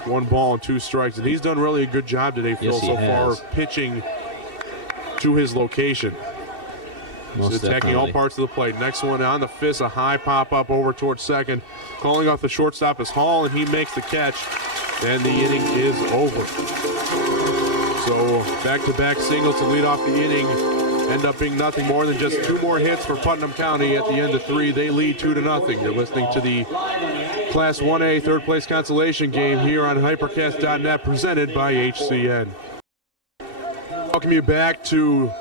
1 ball and 2 strikes. And he's done really a good job today, Phil, yes, so has. far, pitching to his location. Most He's attacking definitely. all parts of the plate. Next one on the fist, a high pop-up over towards second. Calling off the shortstop is Hall, and he makes the catch. And the inning is over. So back-to-back singles to lead off the inning. End up being nothing more than just 2 more hits for Putnam County. At the end of 3, they lead 2-0. You're listening to the Class 1A third place consolation game here on Hypercast.net, presented by HCN. Welcome you back to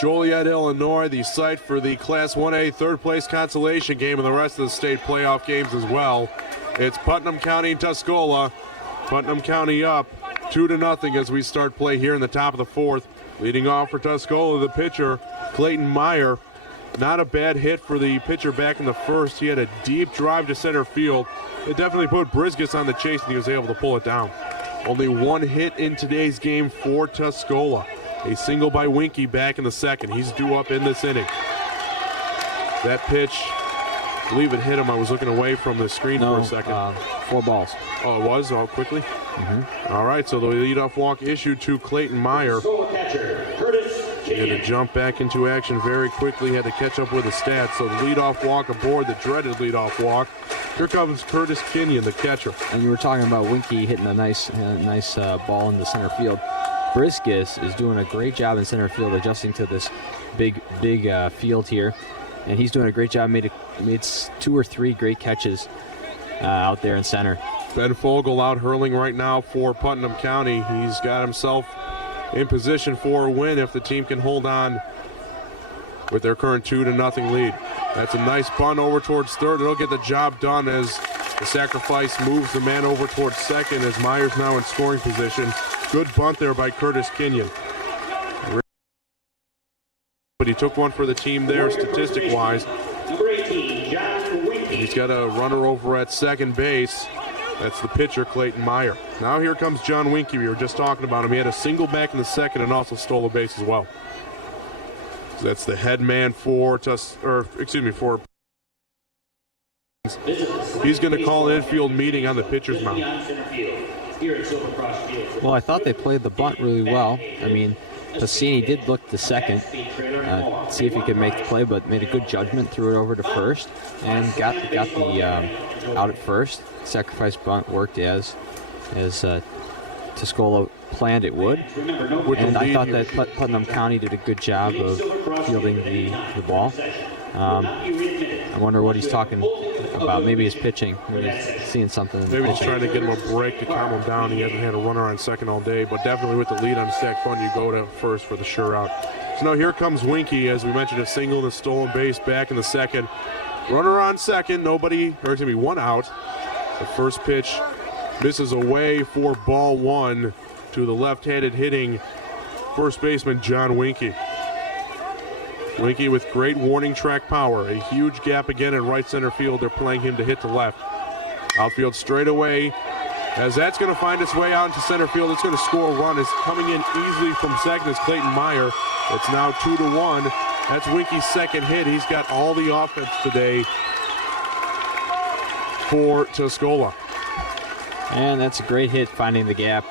Joliet, Illinois, the site for the Class 1A third place consolation game and the rest of the state playoff games as well. It's Putnam County and Tuscola. Putnam County up 2-0 as we start play here in the top of the 4th. Leading off for Tuscola, the pitcher, Clayton Meyer. Not a bad hit for the pitcher back in the first. He had a deep drive to center field. It definitely put Brisgus on the chase, and he was able to pull it down. Only 1 hit in today's game for Tuscola. A single by Winky back in the second. He's due up in this inning. That pitch, I believe it hit him. I was looking away from the screen for a second. 4 balls. Oh, it was? Oh, quickly? Mm-hmm. All right, so the leadoff walk issued to Clayton Meyer. He had to jump back into action very quickly, had to catch up with the stats. So the leadoff walk aboard, the dreaded leadoff walk. Here comes Curtis Kenyon, the catcher. And you were talking about Winky hitting a nice ball into center field. Briskus is doing a great job in center field, adjusting to this big field here, and he's doing a great job. Made 2 or 3 great catches out there in center. Ben Fogel out hurling right now for Putnam County. He's got himself in position for a win if the team can hold on with their current 2-0 lead. That's a nice bunt over towards third. It'll get the job done as the sacrifice moves the man over towards second as Meyer's now in scoring position. Good bunt there by Curtis Kenyon. But he took one for the team there statistic-wise. He's got a runner over at second base. That's the pitcher, Clayton Meyer. Now here comes John Winky. We were just talking about him. He had a single back in the second and also stole a base as well. So that's the head man for He's going to call an infield meeting on the pitcher's mound. Well, I thought they played the bunt really well. I mean, Passini did look to second, see if he could make the play, but made a good judgment, threw it over to first, and got the out at first. Sacrifice bunt worked as Tuscola planned it would. And I thought that Putnam County did a good job of fielding the ball. I wonder what he's talking about. Maybe his pitching. Maybe he's seeing something. Maybe he's trying to get him a break to calm him down. He hasn't had a runner on second all day, but definitely with the lead on stack bunt, you go to first for the sure out. So now here comes Winky, as we mentioned, a single and a stolen base back in the second. Runner on second, one out. The first pitch misses away for ball one to the left-handed hitting first baseman John Winky. Winky with great warning track power. A huge gap again in right center field. They're playing him to hit to left. Outfield straight away. As that's going to find its way out into center field, it's going to score a run. It's coming in easily from second is Clayton Meyer. It's now 2-1. That's Winky's second hit. He's got all the offense today for Tuscola. And that's a great hit, finding the gap.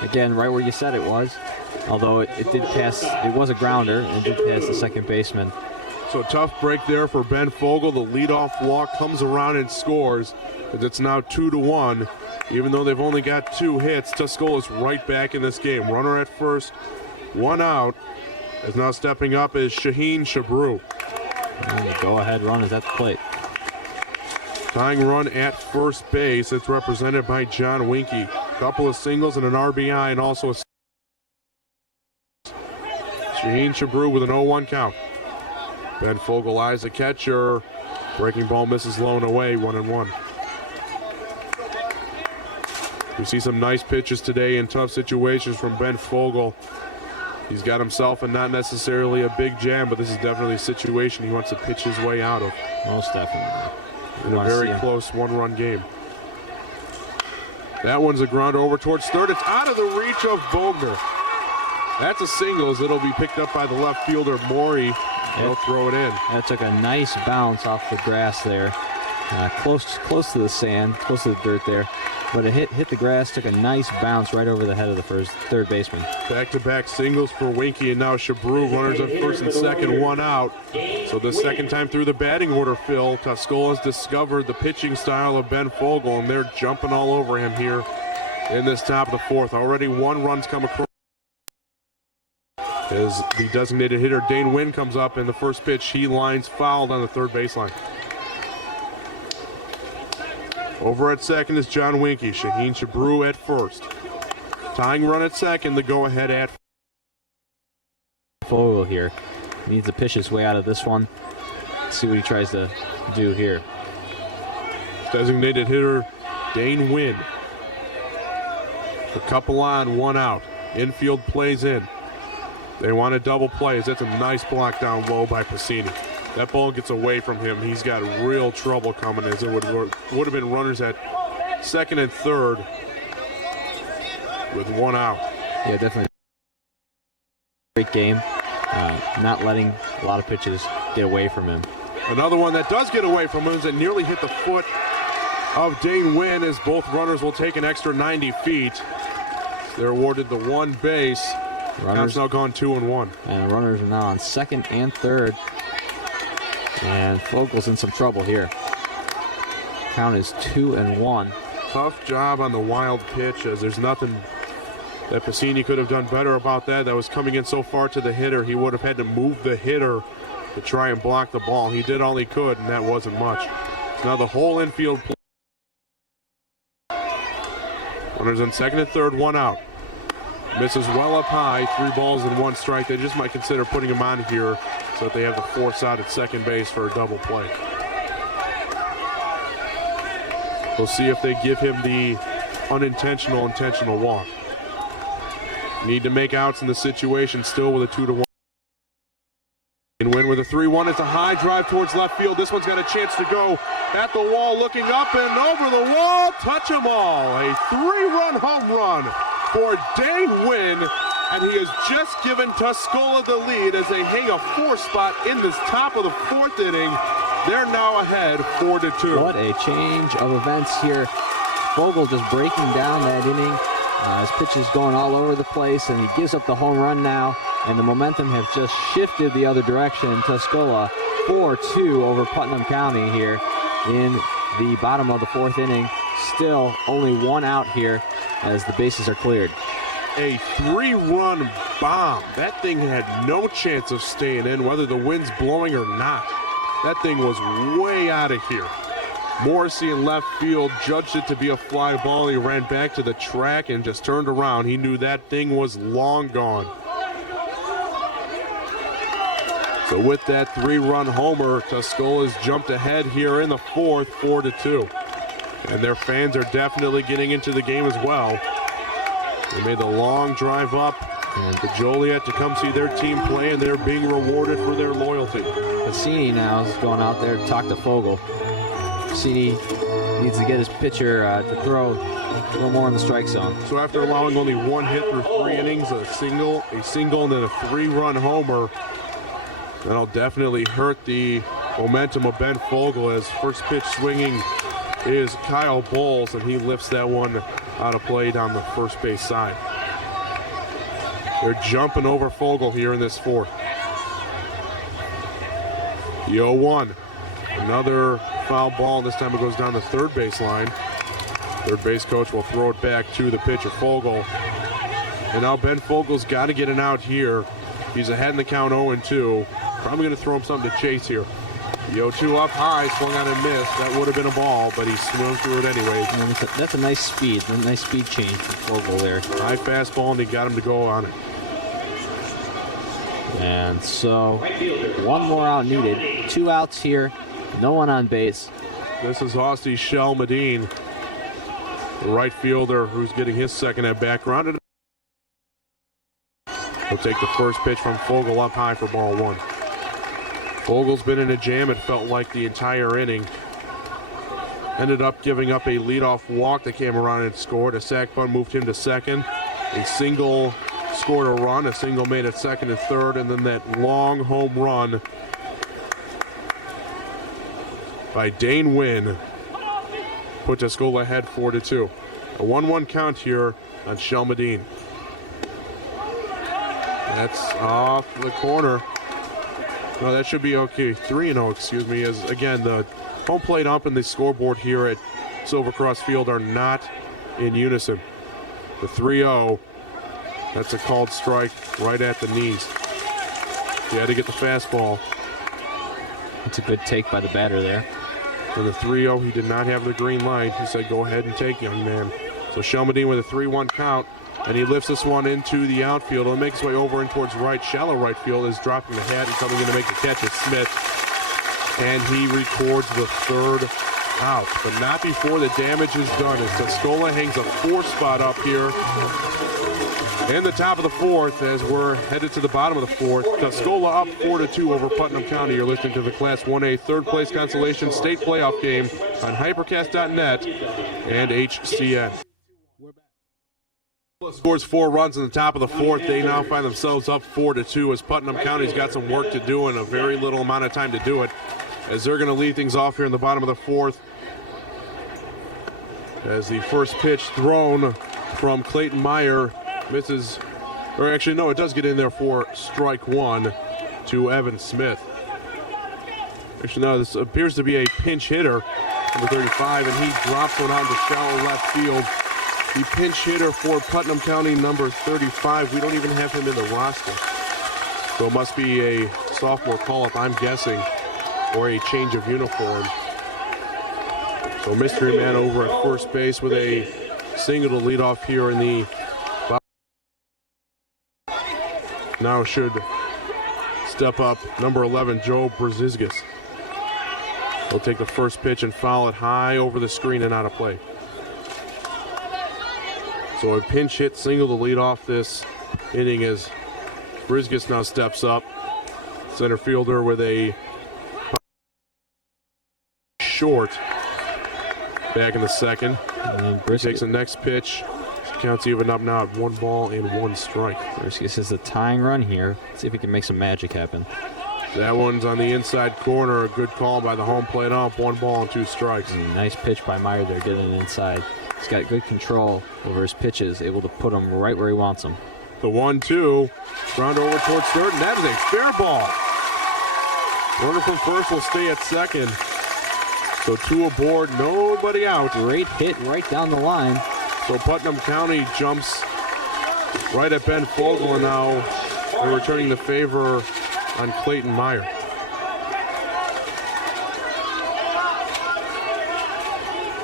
Again, right where you said it was. Although it did pass, it was a grounder, and it did pass the second baseman. So tough break there for Ben Fogle. The leadoff walk comes around and scores. It's now 2-1. Even though they've only got 2 hits, Tuscola's right back in this game. Runner at first, 1 out. As now stepping up is Shaheen Shabru. And the go-ahead run is at the plate. Tying run at first base. It's represented by John Winky. Couple of singles and an RBI, and also a Shaheen Shabru with an 0-1 count. Ben Fogle eyes the catcher. Breaking ball misses low and away, 1-1. We see some nice pitches today in tough situations from Ben Fogle. He's got himself in not necessarily a big jam, but this is definitely a situation he wants to pitch his way out of. Most definitely. In a very close one-run game. That one's a ground over towards third. It's out of the reach of Bogner. That's a singles. It'll be picked up by the left fielder, Maury. He'll throw it in. That took a nice bounce off the grass there. Close to the sand, close to the dirt there. But it hit the grass, took a nice bounce right over the head of the third baseman. Back-to-back singles for Winky, and now Shabru, runners on first and second, 1 out. So the second time through the batting order, Phil, Tuscola's discovered the pitching style of Ben Fogle, and they're jumping all over him here in this top of the fourth. Already 1 run's come across. As the designated hitter, Dane Wynn, comes up, and the first pitch, he lines fouled on the third baseline. Over at second is John Winky. Shaheen Shabru at first. Tying run at second, the go-ahead at Fogle here. Needs to pitch his way out of this one. Let's see what he tries to do here. Designated hitter, Dane Wynn. A couple on, 1 out. Infield plays in. They want a double play. That's a nice block down low by Passini. That ball gets away from him. He's got real trouble coming, as it would have been runners at second and third with 1 out. Yeah, definitely. Great game. Not letting a lot of pitches get away from him. Another one that does get away from him is that nearly hit the foot of Dane Wynn, as both runners will take an extra 90 feet. They're awarded the 1 base. Runners now gone 2-1. And runners are now on second and third. And Fogle's in some trouble here. Count is 2-1. Tough job on the wild pitch, as there's nothing that Passini could have done better about that. That was coming in so far to the hitter. He would have had to move the hitter to try and block the ball. He did all he could, and that wasn't much. So now the whole infield play. Runners on second and third, 1 out. Misses well up high, 3 balls and 1 strike. They just might consider putting him on here so that they have the force out at second base for a double play. We'll see if they give him the intentional walk. Need to make outs in the situation, still with a 2-1. And win with a 3-1. It's a high drive towards left field. This one's got a chance to go at the wall, looking up and over the wall. Touch 'em all. A 3-run home run for Dane Wynn, and he has just given Tuscola the lead as they hang a 4 spot in this top of the 4th inning. They're now ahead 4-2. What a change of events here Fogel just breaking down that inning. His pitch is going all over the place, and he gives up the home run now, and the momentum has just shifted the other direction. Tuscola 4-2 over Putnam County here in the bottom of the 4th inning. Still only 1 out here as the bases are cleared. A 3-run bomb. That thing had no chance of staying in, whether the wind's blowing or not. That thing was way out of here. Morrissey in left field judged it to be a fly ball. He ran back to the track and just turned around. He knew that thing was long gone. So with that 3-run homer, Tuscola's jumped ahead here in the 4th, 4-2. And their fans are definitely getting into the game as well. They made the long drive up to Joliet to come see their team play, and they're being rewarded for their loyalty. Cassini now is going out there to talk to Fogel. Cassini needs to get his pitcher to throw a little more in the strike zone. So after allowing only 1 hit through 3 innings, a single, and then a 3-run homer, that'll definitely hurt the momentum of Ben Fogel, as first pitch swinging is Kyle Bowles, and he lifts that one out of play down the first base side. They're jumping over Fogel here in this 4th. The 0-1. Another foul ball. This time it goes down the third base line. Third base coach will throw it back to the pitcher, Fogel. And now Ben Fogel's got to get an out here. He's ahead in the count, 0-2. Probably going to throw him something to chase here. The 0-2 up high, swung out and missed. That would have been a ball, but he swung through it anyway. That's a nice speed change from Fogel there. High fastball, and he got him to go on it. And so 1 more out needed. 2 outs here, no one on base. This is Austin Shelmadine, the right fielder who's getting his second at bat. Grounded. He'll take the first pitch from Fogel up high for ball 1. Fogel's been in a jam, it felt like, the entire inning. Ended up giving up a leadoff walk that came around and scored. A sac bunt moved him to second. A single scored a run. A single made it second and third. And then that long home run by Dane Wynn put Tuscola ahead 4-2. A 1-1 count here on Shelmadine. That's off the corner. No, that should be okay. 3-0, excuse me, as again the home plate ump and the scoreboard here at Silver Cross Field are not in unison. The 3-0, that's a called strike right at the knees. He had to get the fastball. That's a good take by the batter there. And the 3-0, he did not have the green light. He said, go ahead and take, young man. So Shelmadine with a 3-1 count. And he lifts this one into the outfield. He'll make his way over and towards right. Shallow right field is dropping the hat and coming in to make the catch is Smith. And he records the 3rd out. But not before the damage is done, as Tuscola hangs a 4 spot up here in the top of the 4th as we're headed to the bottom of the 4th. Tuscola up 4-2 over Putnam County. You're listening to the Class 1A 3rd place consolation state playoff game on hypercast.net and HCN. Scores 4 runs in the top of the 4th. They now find themselves up 4-2 as Putnam County's got some work to do and a very little amount of time to do it, as they're going to lead things off here in the bottom of the 4th. As the first pitch thrown from Clayton Meyer misses, or actually no, it does get in there for strike 1 to Evan Smith. Actually no, this appears to be a pinch hitter, number 35, and he drops one out into shallow left field. The pinch hitter for Putnam County, number 35. We don't even have him in the roster. So it must be a sophomore call-up, I'm guessing, or a change of uniform. So mystery man over at first base with a single to lead off here in the bottom. Now should step up number 11, Joe Brzezgis. He'll take the first pitch and foul it high over the screen and out of play. So a pinch hit single to lead off this inning as Brzezgis now steps up. Center fielder with a short back in the second. And takes the next pitch. Counts even up now at 1 ball and 1 strike. Brzezgis is a tying run here. Let's see if he can make some magic happen. That one's on the inside corner. A good call by the home plate ump. 1 ball and 2 strikes. Nice pitch by Meyer there, getting it inside. He's got good control over his pitches, able to put them right where he wants them. The 1-2, ground over towards third, and that is a fair ball. Runner from first will stay at second. So 2 aboard, nobody out. Great hit right down the line. So Putnam County jumps right at Ben Fogel, and now they're returning the favor on Clayton Meyer.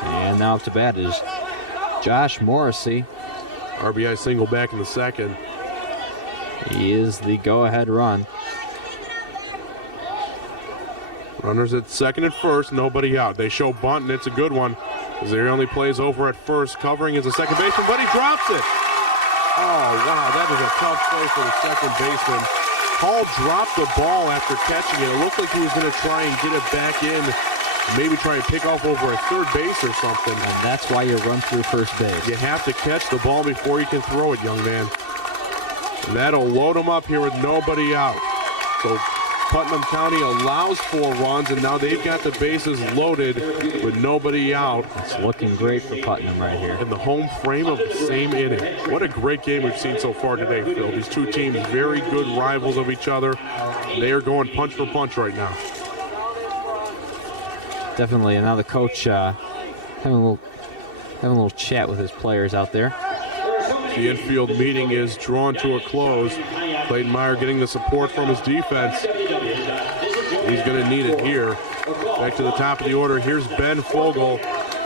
And now up to bat is Josh Morrissey. RBI single back in the second. He is the go-ahead run. Runners at second and first, nobody out. They show bunt, and it's a good one, as he only plays over at first, covering as a second baseman, but he drops it. Oh, wow, that was a tough play for the second baseman. Paul dropped the ball after catching it. It looked like he was going to try and get it back in, maybe try and pick off over a third base or something. And that's why you run through first base. You have to catch the ball before you can throw it, young man. And that'll load him up here with nobody out. So Putnam County allows 4 runs, and now they've got the bases loaded with nobody out. It's looking great for Putnam right here. In the home frame of the same inning. What a great game we've seen so far today, Phil. These 2 teams, very good rivals of each other. They are going punch for punch right now. Definitely, and now the coach having a little chat with his players out there. The infield meeting is drawn to a close. Clayton Meyer getting the support from his defense. He's going to need it here. Back to the top of the order. Here's Ben Fogel.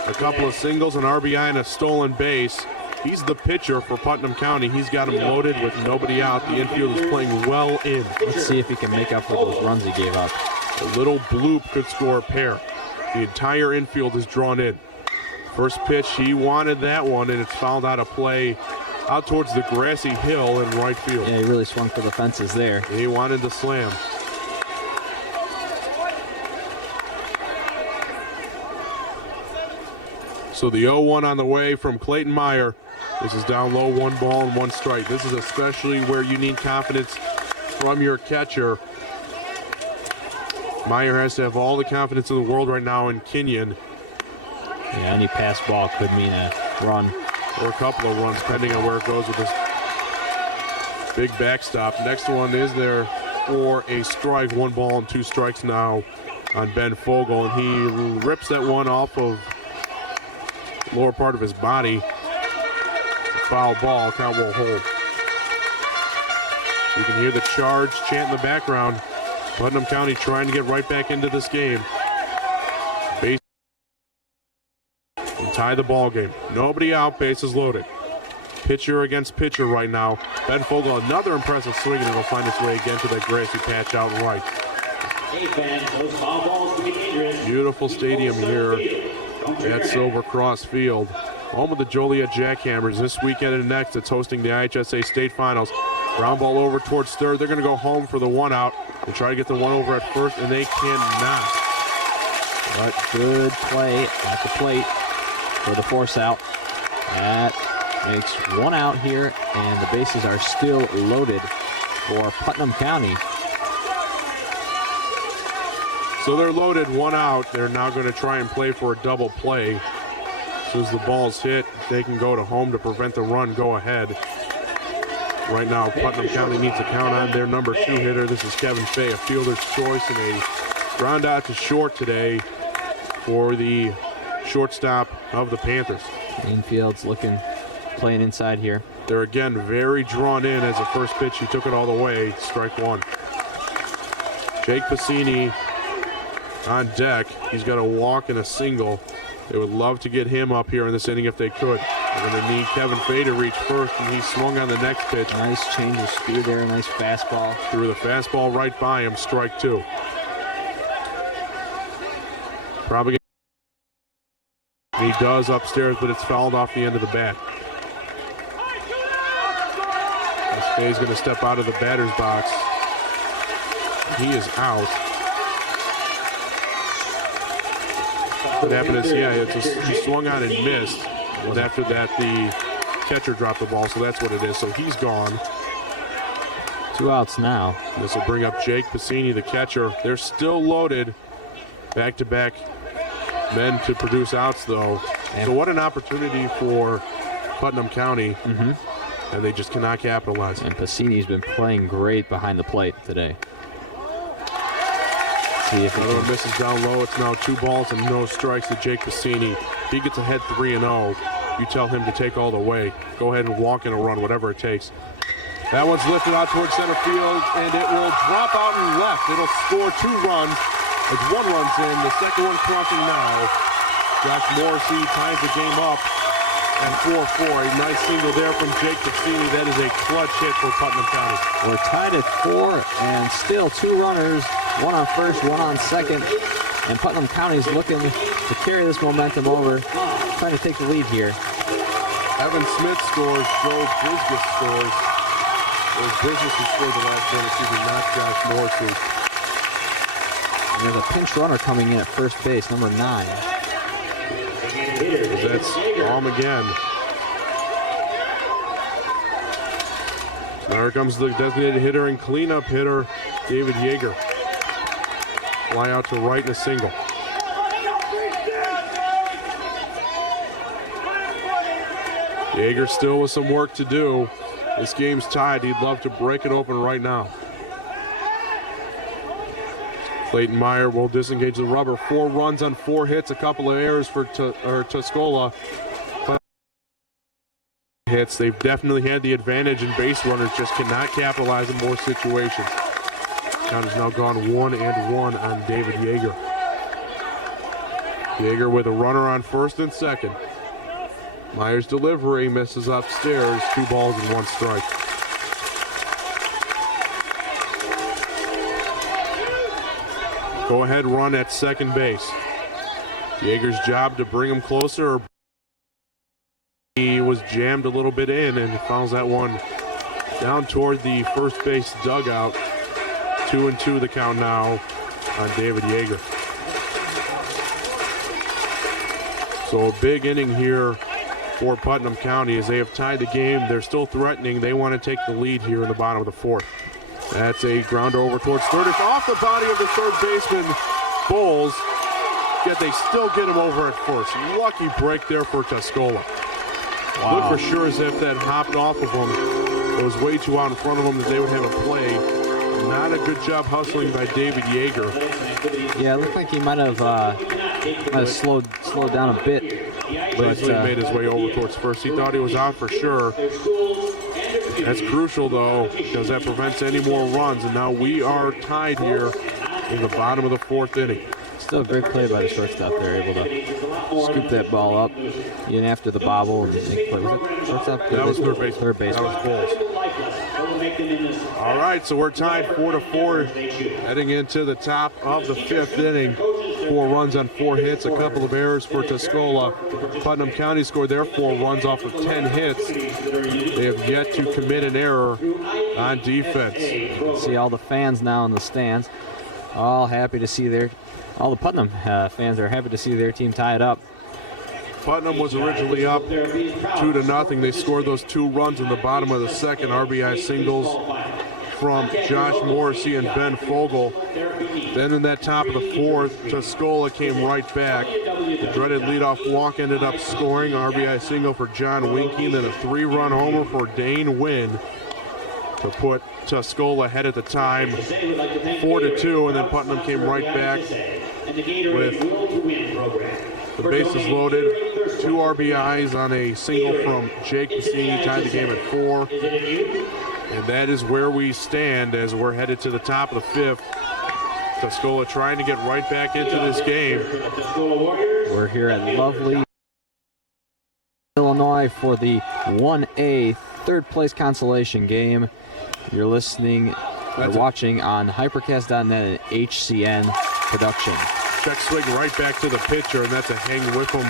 A couple of singles, an RBI, and a stolen base. He's the pitcher for Putnam County. He's got him loaded with nobody out. The infield is playing well in. Let's see if he can make up for those runs he gave up. A little bloop could score a pair. The entire infield is drawn in. First pitch, he wanted that one, and it's fouled out of play out towards the grassy hill in right field. Yeah, he really swung for the fences there. He wanted to slam. So the 0-1 on the way from Clayton Meyer. This is down low, 1 ball and 1 strike. This is especially where you need confidence from your catcher. Meyer has to have all the confidence in the world right now in Kenyon. Yeah, any pass ball could mean a run. Or a couple of runs, depending on where it goes with this big backstop. Next one is there for a strike. 1 ball and 2 strikes now on Ben Fogel. And he rips that one off of the lower part of his body. Foul ball, count will hold. You can hear the charge chant in the background. Putnam County trying to get right back into this game. Base and tie the ball game. Nobody out, bases loaded. Pitcher against pitcher right now. Ben Fogel, another impressive swing, and it'll find its way again to that grassy patch out right. Beautiful stadium here at Silver Cross Field. Home of the Joliet Jackhammers. This weekend and next, it's hosting the IHSA State Finals. Ground ball over towards third. They're going to go home for the 1 out and try to get the 1 over at first, and they cannot. But good play at the plate for the force out. That makes 1 out here, and the bases are still loaded for Putnam County. So they're loaded, 1 out. They're now going to try and play for a double play. As soon as the ball's hit, they can go to home to prevent the run, go ahead. Right now, Putnam County needs to count on their number 2 hitter. This is Kevin Fay, a fielder's choice, and a ground out to short today for the shortstop of the Panthers. Infield's playing inside here. They're again very drawn in as the first pitch. He took it all the way. Strike 1. Jake Piscini on deck. He's got a walk and a single. They would love to get him up here in this inning if they could. They're going to need Kevin Fay to reach first, and he swung on the next pitch. Nice change of speed there, nice fastball. Threw the fastball right by him, strike 2. Probably he does upstairs, but it's fouled off the end of the bat. Fay's going to step out of the batter's box. He is out. What happened is, he swung on and missed. And after that, the catcher dropped the ball, so that's what it is. So he's gone. 2 outs now. This will bring up Jake Piscini, the catcher. They're still loaded. Back-to-back men to produce outs, though. So what an opportunity for Putnam County, and they just cannot capitalize. And Passini's been playing great behind the plate today. See if another one misses down low. It's now 2 balls and no strikes to Jake Passini. If he gets ahead 3-0, you tell him to take all the way. Go ahead and walk in a run, whatever it takes. That one's lifted out towards center field, and it will drop out and left. It'll score 2 runs. It's 1 run's in. The second one crossing now. Josh Morrissey ties the game up. And 4-4, a nice single there from Jake Passini. That is a clutch hit for Putnam County. We're tied at 4, and still 2 runners, 1 on first, 1 on second. And Putnam County is looking to carry this momentum over, trying to take the lead here. Evan Smith scores, Joe Brisgis scores. It was Brisgis who scored the last minute, not Josh Morrissey. And there's a pinch runner coming in at first base, number 9. That's Baum again. So here comes the designated hitter and cleanup hitter, David Yeager. Fly out to right in a single. Yeager still with some work to do. This game's tied. He'd love to break it open right now. Clayton Meyer will disengage the rubber. 4 runs on 4 hits, a couple of errors for Tuscola. Hits. They've definitely had the advantage, and base runners just cannot capitalize in more situations. Count has now gone 1-1 on David Yeager. Yeager with a runner on first and second. Meyer's delivery misses upstairs. 2 balls and 1 strike. Go ahead run at second base. Yeager's job to bring him closer. He was jammed a little bit in and fouls that one down toward the first base dugout. 2-2 the count now on David Yeager. So a big inning here for Putnam County as they have tied the game. They're still threatening. They want to take the lead here in the bottom of the 4th. That's a grounder over towards third. It's off the body of the third baseman, Bowles, yet they still get him over at first. Lucky break there for Tuscola. Wow. Looked for sure as if that hopped off of him. It was way too out in front of him that they would have a play. Not a good job hustling by David Yeager. Yeah, it looked like he might have slowed down a bit. But he made his way over towards first. He thought he was out for sure. That's crucial, though, because that prevents any more runs. And now we are tied here in the bottom of the 4th inning. Still a great play by the shortstop there, able to scoop that ball up in after the bobble and make play. Was it shortstop? That was third base. Third base. That was Bowles. All right, so we're tied 4-4 heading into the top of the 5th inning. 4 runs on 4 hits, a couple of errors for Tuscola. Putnam County scored their 4 runs off of 10 hits. They have yet to commit an error on defense. See all the fans now in the stands, all happy to see all the Putnam fans are happy to see their team tie it up. Putnam was originally up 2-0. They scored those 2 runs in the bottom of the 2nd. RBI singles from Josh Morrissey and Ben Fogel. Then in that top of the 4th, Tuscola came right back. The dreaded leadoff walk ended up scoring. RBI single for John Winkie, then a 3-run homer for Dane Wynn to put Tuscola ahead at the time, 4-2, and then Putnam came right back with the bases loaded. 2 RBIs on a single from Jake Passini, tied the game at 4. And that is where we stand as we're headed to the top of the 5th. Tuscola trying to get right back into this game. We're here at lovely Illinois for the 1A 3rd place consolation game. You're listening or watching on Hypercast.net and HCN production. Check swing right back to the pitcher, and that's a hang with him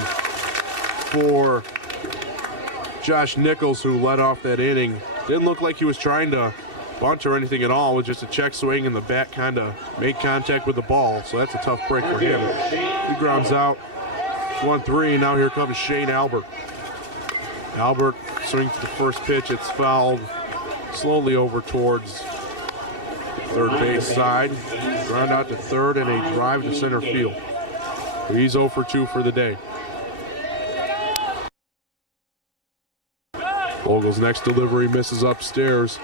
for Josh Nichols, who led off that inning. Didn't look like he was trying to bunt or anything at all. It was just a check swing, and the bat kind of made contact with the ball, so that's a tough break for him. He grounds out 1-3. Now here comes Shane Albert. Albert swings to the first pitch. It's fouled slowly over towards third base side. Ground out to third and a drive to center field. He's 0 for 2 for the day. Vogel's next delivery misses upstairs.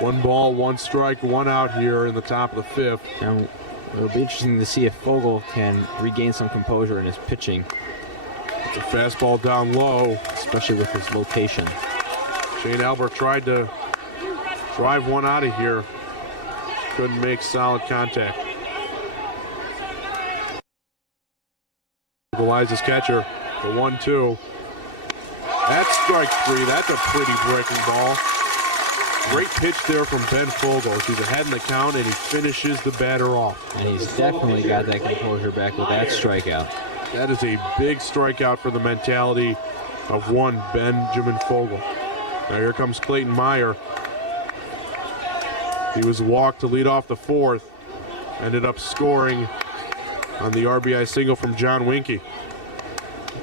1 ball, 1 strike, 1 out here in the top of the 5th. Now, it'll be interesting to see if Vogel can regain some composure in his pitching. It's a fastball down low. Especially with his location. Shane Albert tried to drive one out of here. Couldn't make solid contact. Eliza's catcher, the 1-2. That's strike 3. That's a pretty breaking ball. Great pitch there from Ben Fogel. He's ahead in the count, and he finishes the batter off. And he's definitely got that composure back with that strikeout. That is a big strikeout for the mentality of one Benjamin Fogel. Now here comes Clayton Meyer. He was walked to lead off the 4th. Ended up scoring on the RBI single from John Winke.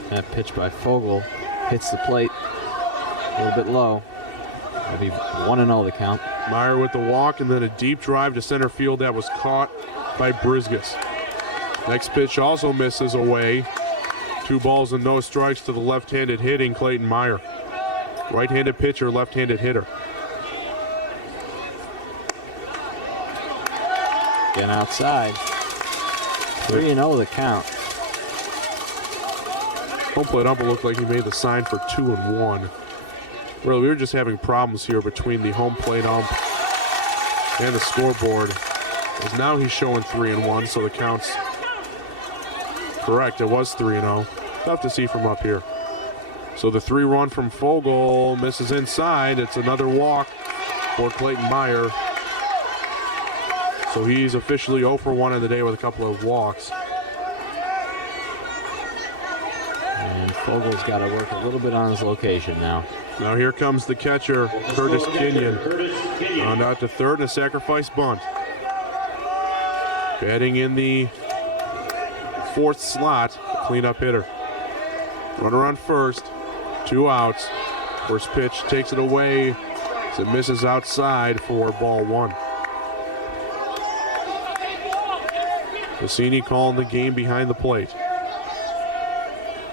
That pitch by Fogel hits the plate a little bit low. That'll be 1-0 the count. Meyer with the walk and then a deep drive to center field that was caught by Brisgus. Next pitch also misses away. 2 balls and no strikes to the left-handed hitting Clayton Meyer. Right-handed pitcher, left-handed hitter. Again outside. 3-0 the count. Home plate ump looked like he made the sign for 2-1. Really, we were just having problems here between the home plate ump and the scoreboard. As now he's showing 3-1, so the count's correct. It was 3-0. Tough to see from up here. So the 3-run from Fogel misses inside. It's another walk for Clayton Meyer. So he's officially 0 for 1 in the day with a couple of walks. And Fogel's got to work a little bit on his location now. Now here comes the catcher, Curtis Kenyon. On out to third and a sacrifice bunt. Batting in the 4th slot, cleanup hitter. Runner on first, 2 outs. First pitch takes it away as it misses outside for ball 1. Cassini calling the game behind the plate.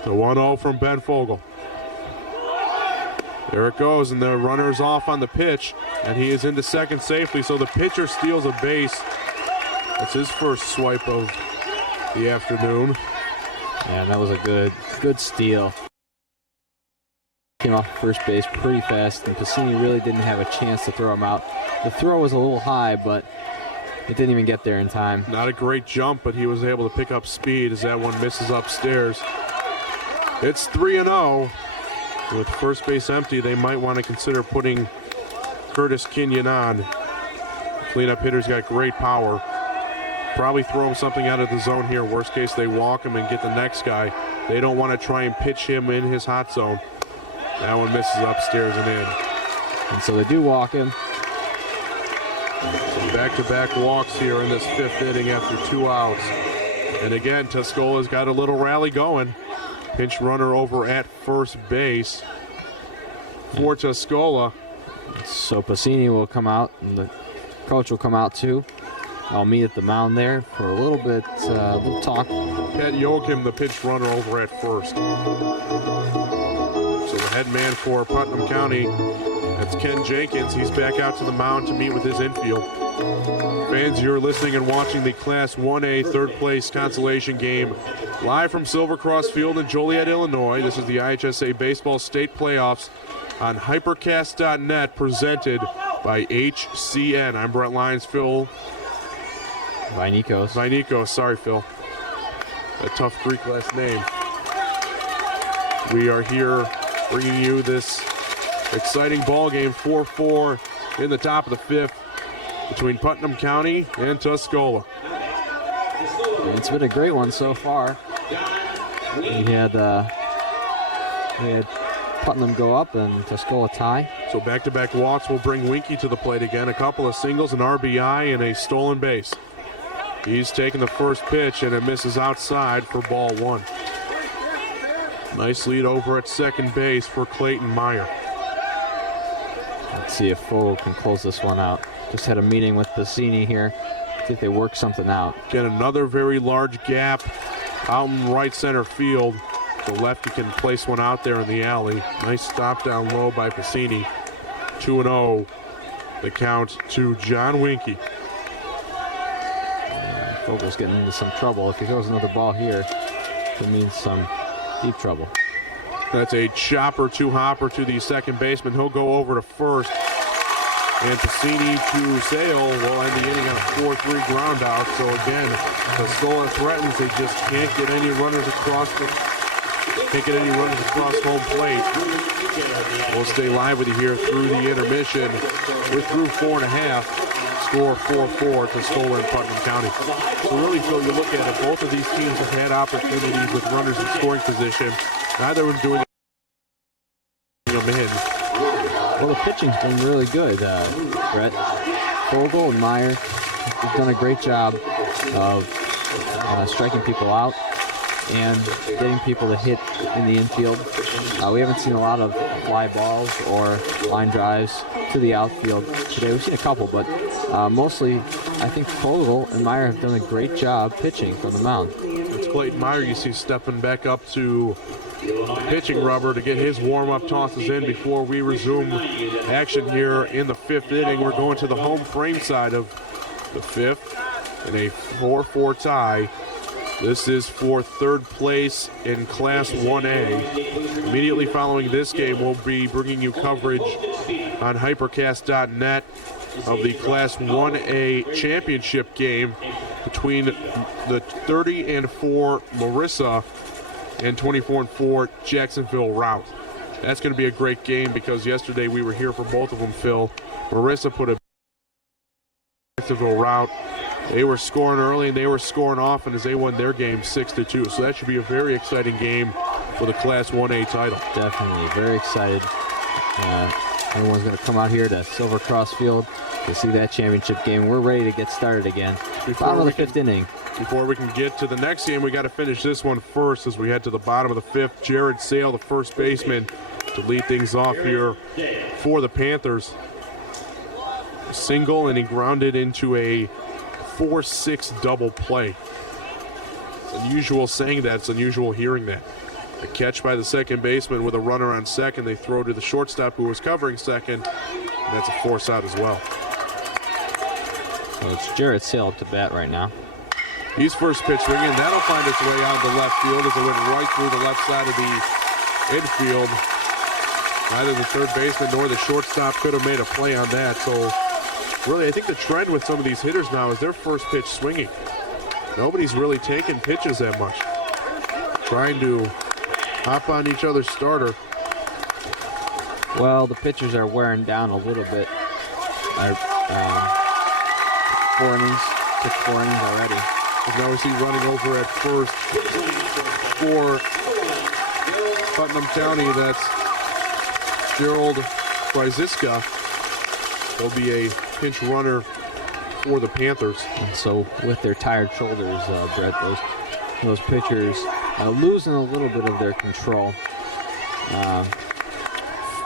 The 1-0 from Ben Fogel. There it goes, and the runner's off on the pitch, and he is into second safely, so the pitcher steals a base. That's his first swipe of the afternoon. Yeah, that was a good steal. Came off first base pretty fast, and Cassini really didn't have a chance to throw him out. The throw was a little high, but it didn't even get there in time. Not a great jump, but he was able to pick up speed as that one misses upstairs. It's 3-0. With first base empty, they might want to consider putting Curtis Kenyon on. Cleanup hitter's got great power. Probably throw him something out of the zone here. Worst case, they walk him and get the next guy. They don't want to try and pitch him in his hot zone. That one misses upstairs and in. And so they do walk him. Some back-to-back walks here in this 5th inning after 2 outs. And again, Tuscola's got a little rally going. Pinch runner over at first base for Tuscola. So Passini will come out, and the coach will come out too. I'll meet at the mound there for a little bit, little talk. Pat Joachim, the pinch runner over at first. So the head man for Putnam County, that's Ken Jenkins. He's back out to the mound to meet with his infield. Fans, you're listening and watching the Class 1A 3rd place consolation game live from Silver Cross Field in Joliet, Illinois. This is the IHSA Baseball State Playoffs on hypercast.net, presented by HCN. I'm Brett Lyons. Phil Vinikos. Sorry, Phil. A tough Greek last name. We are here bringing you this exciting ball game, 4-4 in the top of the 5th between Putnam County and Tuscola. It's been a great one so far. We had Putnam go up and Tuscola tie. So back-to-back walks will bring Winke to the plate again. A couple of singles, an RBI, and a stolen base. He's taking the first pitch, and it misses outside for ball 1. Nice lead over at second base for Clayton Meyer. Let's see if Fogel can close this one out. Just had a meeting with Passini here. I think they worked something out. Get another very large gap out in right center field. The lefty can place one out there in the alley. Nice stop down low by Piscini. 2-0. The count to John Winkie. Vogel's getting into some trouble. If he throws another ball here, it means some deep trouble. That's a chopper to Hopper to the second baseman. He'll go over to first. And Piscini to Sale will end the inning on a 4-3 ground out. So again, Tuscola threatens. They just can't get any runners across home plate. We'll stay live with you here through the intermission. We're through 4.5. Score 4-4 Tuscola and Putnam County. So really, Phil, you look at it, both of these teams have had opportunities with runners in scoring position. Neither of them doing them in. Well, the pitching's been really good, Brett. Vogel and Meyer have done a great job of striking people out and getting people to hit in the infield. We haven't seen a lot of fly balls or line drives to the outfield today. We've seen a couple, but mostly I think Vogel and Meyer have done a great job pitching from the mound. It's Clayton Meyer you see stepping back up to pitching rubber to get his warm-up tosses in before we resume action here in the 5th inning. We're going to the home frame side of the 5th in a 4-4 tie. This is for 3rd place in Class 1A. Immediately following this game, we'll be bringing you coverage on hypercast.net of the Class 1A championship game between the 30-4 Marissa and 24-4 Jacksonville route. That's going to be a great game because yesterday we were here for both of them, Phil. Marissa put a Jacksonville route. They were scoring early and they were scoring often as they won their game 6-2. So that should be a very exciting game for the Class 1A title. Definitely, very excited. Everyone's going to come out here to Silver Cross Field to see that championship game. We're ready to get started again. Bottom of the 5th inning. Before we can get to the next game, we got to finish this one first as we head to the bottom of the 5th. Jared Sale, the first baseman, to lead things off here for the Panthers. A single, and he grounded into a 4-6 double play. It's unusual saying that. It's unusual hearing that. A catch by the second baseman with a runner on second. They throw to the shortstop who was covering second, and that's a force out as well. So it's Jared Sale up to bat right now. He's first pitch swinging. That'll find its way out to left field as it went right through the left side of the infield. Neither the third baseman nor the shortstop could have made a play on that. So really, I think the trend with some of these hitters now is their first pitch swinging. Nobody's really taking pitches that much. Trying to hop on each other's starter. Well, the pitchers are wearing down a little bit. 4 innings, took 4 innings already. Now we see running over at first for Putnam County. That's Gerald Fryziska. Will be a pinch runner for the Panthers. And so with their tired shoulders, Brett, those pitchers losing a little bit of their control.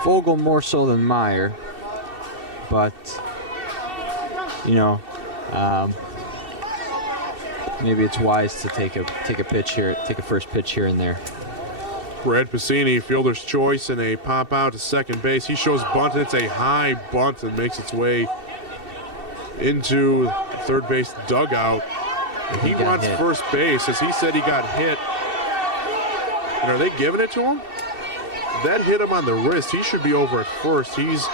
Vogel more so than Meyer, but you know, maybe it's wise to take a pitch here, take a first pitch here and there. Brad Piscini, fielder's choice, and a pop out to second base. He shows bunt, and it's a high bunt and makes its way into the third base dugout. And he wants hit. First base, as he said he got hit. And are they giving it to him? That hit him on the wrist. He should be over at first. He's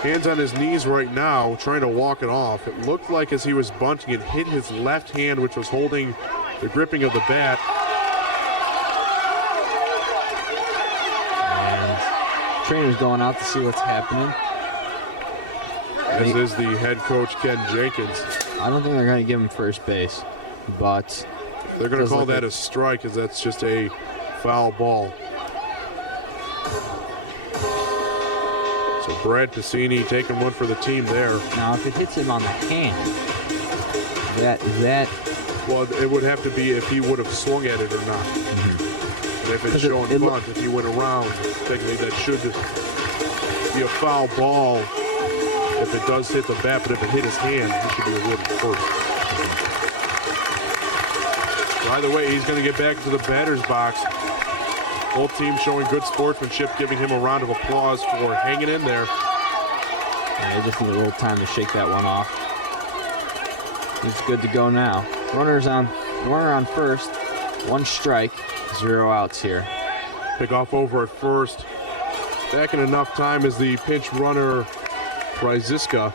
hands on his knees right now, trying to walk it off. It looked like as he was bunting, it hit his left hand, which was holding the gripping of the bat. And trainer's going out to see what's happening. As is the head coach, Ken Jenkins. I don't think they're going to give him first base, but they're going to call that a strike, as that's just a foul ball. So Brad Piscini taking one for the team there. Now, if it hits him on the hand, that well, it would have to be if he would have swung at it or not. Mm-hmm. And if it's showing bunt, if he went around, technically that should be a foul ball if it does hit the bat, but if it hit his hand, he should be awarded first. So either way, he's going to get back to the batter's box. Both teams showing good sportsmanship, giving him a round of applause for hanging in there. Yeah, they just need a little time to shake that one off. He's good to go now. Runner on first. 1 strike, 0 outs here. Pick off over at first. Back in enough time as the pinch runner, Pryziska.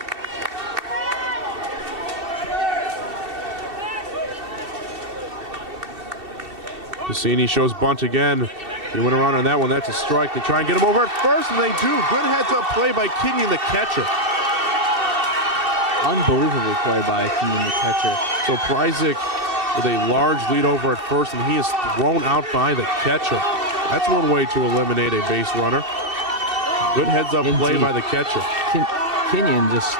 Cassini shows bunt again. He went around on that one. That's a strike. They try and get him over at first, and they do. Good heads-up play by Kenyon, the catcher. Unbelievable play by Kenyon, the catcher. So Pryzik with a large lead over at first, and he is thrown out by the catcher. That's one way to eliminate a base runner. Good heads-up play by the catcher. Kenyon just,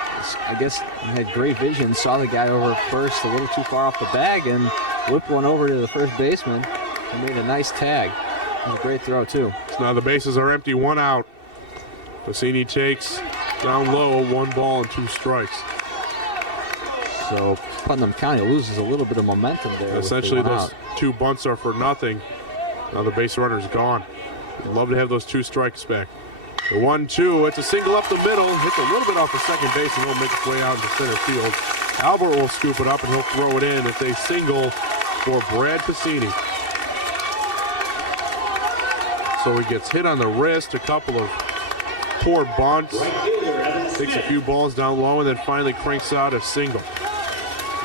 I guess, had great vision, saw the guy over at first a little too far off the bag, and whipped one over to the first baseman and made a nice tag. It was a great throw, too. So now the bases are empty, 1 out. Cassini takes down low, 1 ball and 2 strikes. So Putnam County loses a little bit of momentum there. Essentially, those 2 bunts are for nothing. Now the base runner's gone. We'd love to have those 2 strikes back. The 1-2, it's a single up the middle, hits a little bit off the second base and will make its way out into center field. Albert will scoop it up and he'll throw it in. It's a single for Brad Cassini. So he gets hit on the wrist, a couple of poor bunts, takes a few balls down low, and then finally cranks out a single.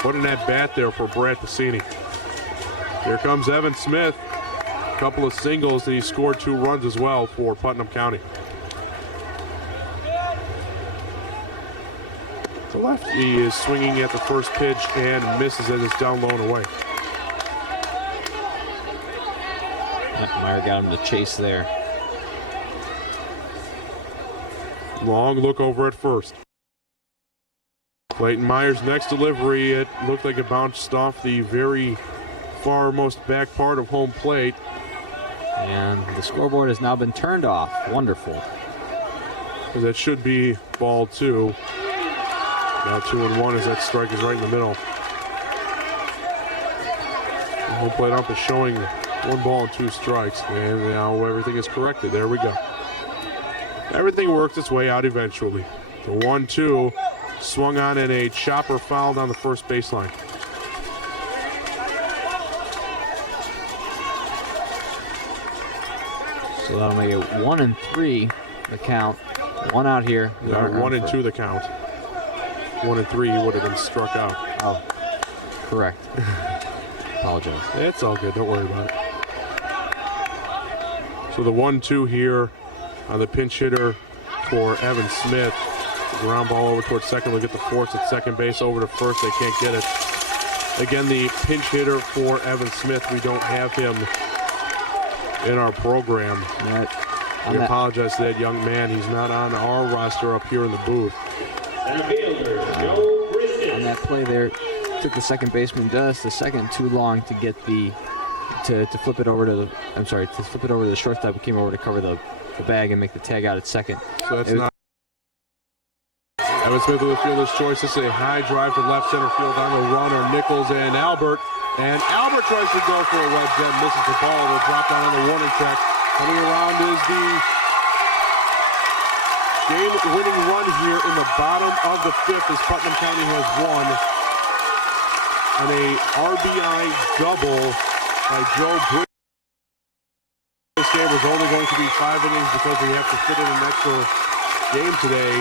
What an at-bat there for Brad Cassini. Here comes Evan Smith. A couple of singles, and he scored 2 runs as well for Putnam County. The lefty is swinging at the first pitch and misses as it's down low and away. Meyer got him to chase there. Long look over at first. Clayton Myers' next delivery, it looked like it bounced off the very farmost back part of home plate. And the scoreboard has now been turned off. Wonderful. That should be ball 2. Now 2-1 as that strike is right in the middle. The home plate ump is showing 1 ball and 2 strikes. And now everything is corrected. There we go. Everything works its way out eventually. The 1-2 swung on and a chopper foul down the first baseline. So that'll make it 1-3 the count. 1 out here. 1-2 the count. 1-3 would have been struck out. Oh, correct. Apologize. It's all good. Don't worry about it. So the 1-2 here on the pinch hitter for Evan Smith. Ground ball over towards second. We'll get the force at second base. Over to first. They can't get it. Again, the pinch hitter for Evan Smith. We don't have him in our program. We apologize to that young man. He's not on our roster up here in the booth. On that play there, took the second baseman just the second too long to get the to flip it over to the to flip it over to the shortstop who came over to cover the bag and make the tag out at second. So that's not Evan Smith with the fielder's choice. This is a high drive to left center field on the runner, Nichols and Albert. And Albert tries to go for a wedge, then misses the ball. Will drop down on the warning track. Coming around is the game-winning run here in the bottom of the 5th as Putnam County has won on a RBI double by Joe Britt. This game was only going to be 5 innings because we have to fit in an extra game today.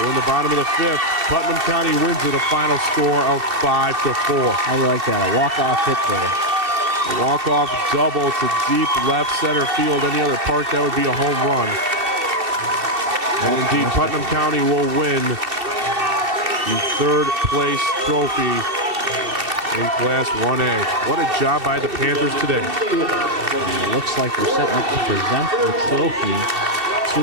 We're in the bottom of the 5th. Putnam County wins with a final score of 5-4. How do you like that? A walk-off hit there. A walk-off double to deep left center field. Any other park, that would be a home run. And indeed, Putnam County will win the 3rd place trophy in Class 1A. What a job by the Panthers today. It looks like they're setting up to present the trophy to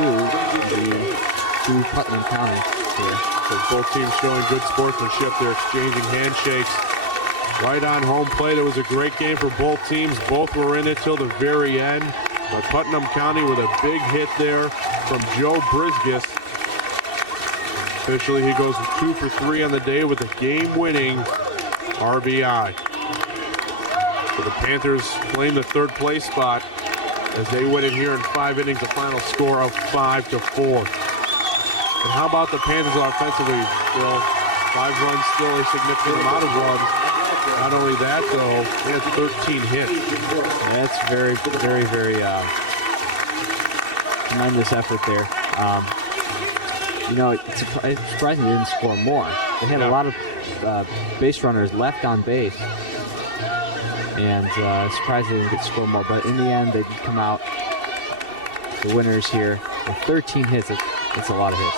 Putnam County here. So both teams showing good sportsmanship. They're exchanging handshakes right on home plate. It was a great game for both teams. Both were in it till the very end. But Putnam County with a big hit there from Joe Brisgis. Officially, he goes 2 for 3 on the day with a game-winning RBI. So the Panthers claim the 3rd place spot as they win it here in 5 innings, a final score of 5-4. And how about the Panthers offensively, Bill? 5 runs, still a significant amount of runs. Not only that, though, they had 13 hits. That's very, very, very tremendous effort there. It's surprising they didn't score more. They had a lot of base runners left on base, and surprised they didn't get score more. But in the end, they did come out the winners here with 13 hits. It's a lot of hits.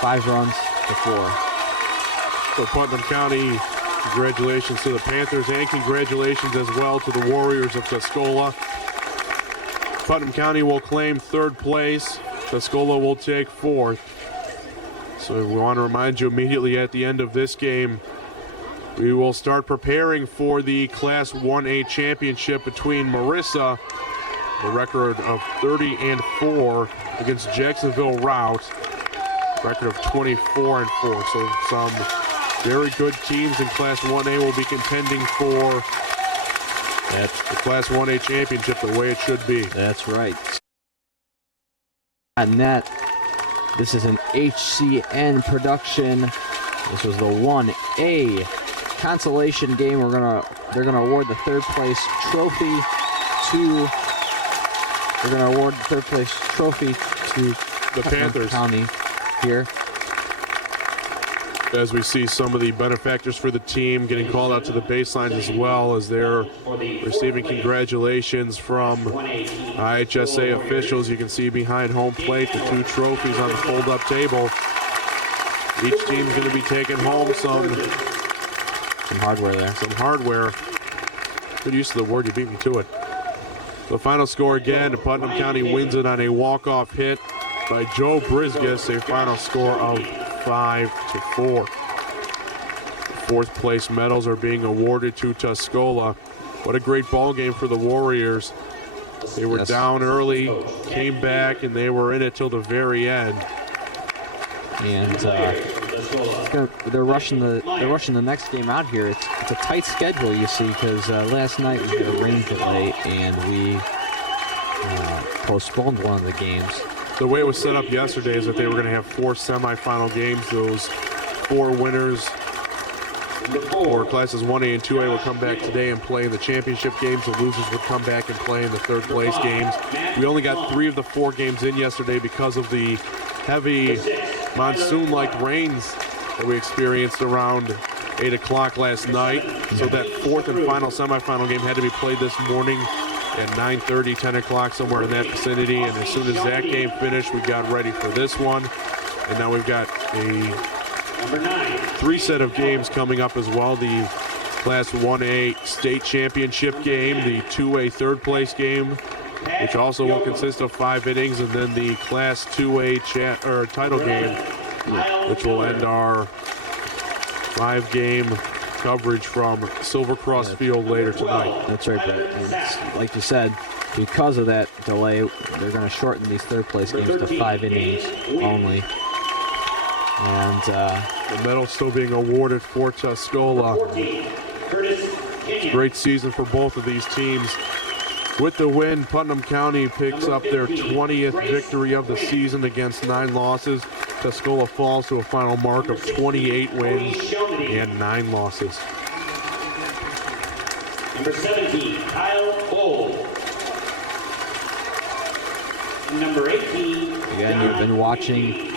5 runs to 4. So Putnam County, congratulations to the Panthers, and congratulations as well to the Warriors of Tuscola. Putnam County will claim 3rd place. Tuscola will take 4th. So we want to remind you immediately at the end of this game, we will start preparing for the Class 1A championship between Marissa, the record of 30-4, against Jacksonville Rout, record of 24-4. So some very good teams in Class 1A will be contending for the Class 1A championship the way it should be. That's right. And that, this is an HCN production. This was the 1A consolation game. They're gonna award the 3rd place trophy to. They're gonna award the 3rd place trophy to the Panthers County here. As we see some of the benefactors for the team getting called out to the baseline as well, as they're receiving congratulations from IHSA officials. You can see behind home plate the 2 trophies on the fold-up table. Each team's going to be taking home some hardware there. Some hardware. Good use of the word, you beat me to it. The final score again, Putnam County wins it on a walk-off hit by Joe Brisgus, a final score of 5-4. 4th place medals are being awarded to Tuscola. What a great ball game for the Warriors. They were down early, came back, and they were in it till the very end. And they're rushing the next game out here. It's a tight schedule, you see, because last night we had a rain delay and we postponed one of the games. The way it was set up yesterday is that they were going to have 4 semifinal games. Those 4 winners for classes 1A and 2A will come back today and play in the championship games. The losers would come back and play in the 3rd place games. We only got 3 of the 4 games in yesterday because of the heavy monsoon-like rains that we experienced around 8 o'clock last night. So that 4th and final semifinal game had to be played this morning at 9:30, 10 o'clock, somewhere in that vicinity. And as soon as that game finished, we got ready for this one. And now we've got a 3 set of games coming up as well. The Class 1A state championship game, the 2A 3rd place game, which also will consist of 5 innings, and then the Class 2A title game, which will end our 5-game coverage from Silver Cross Field later tonight. That's right, but like you said, because of that delay, they're going to shorten these 3rd place games to 5 innings only. And the medal still being awarded for Tuscola. It's a great season for both of these teams. With the win, Putnam County picks up their 20th victory of the season against 9 losses. Tuscola falls to a final mark of 28 wins and 9 losses. Number 17, Kyle Cole. Number 18. Again, you've been watching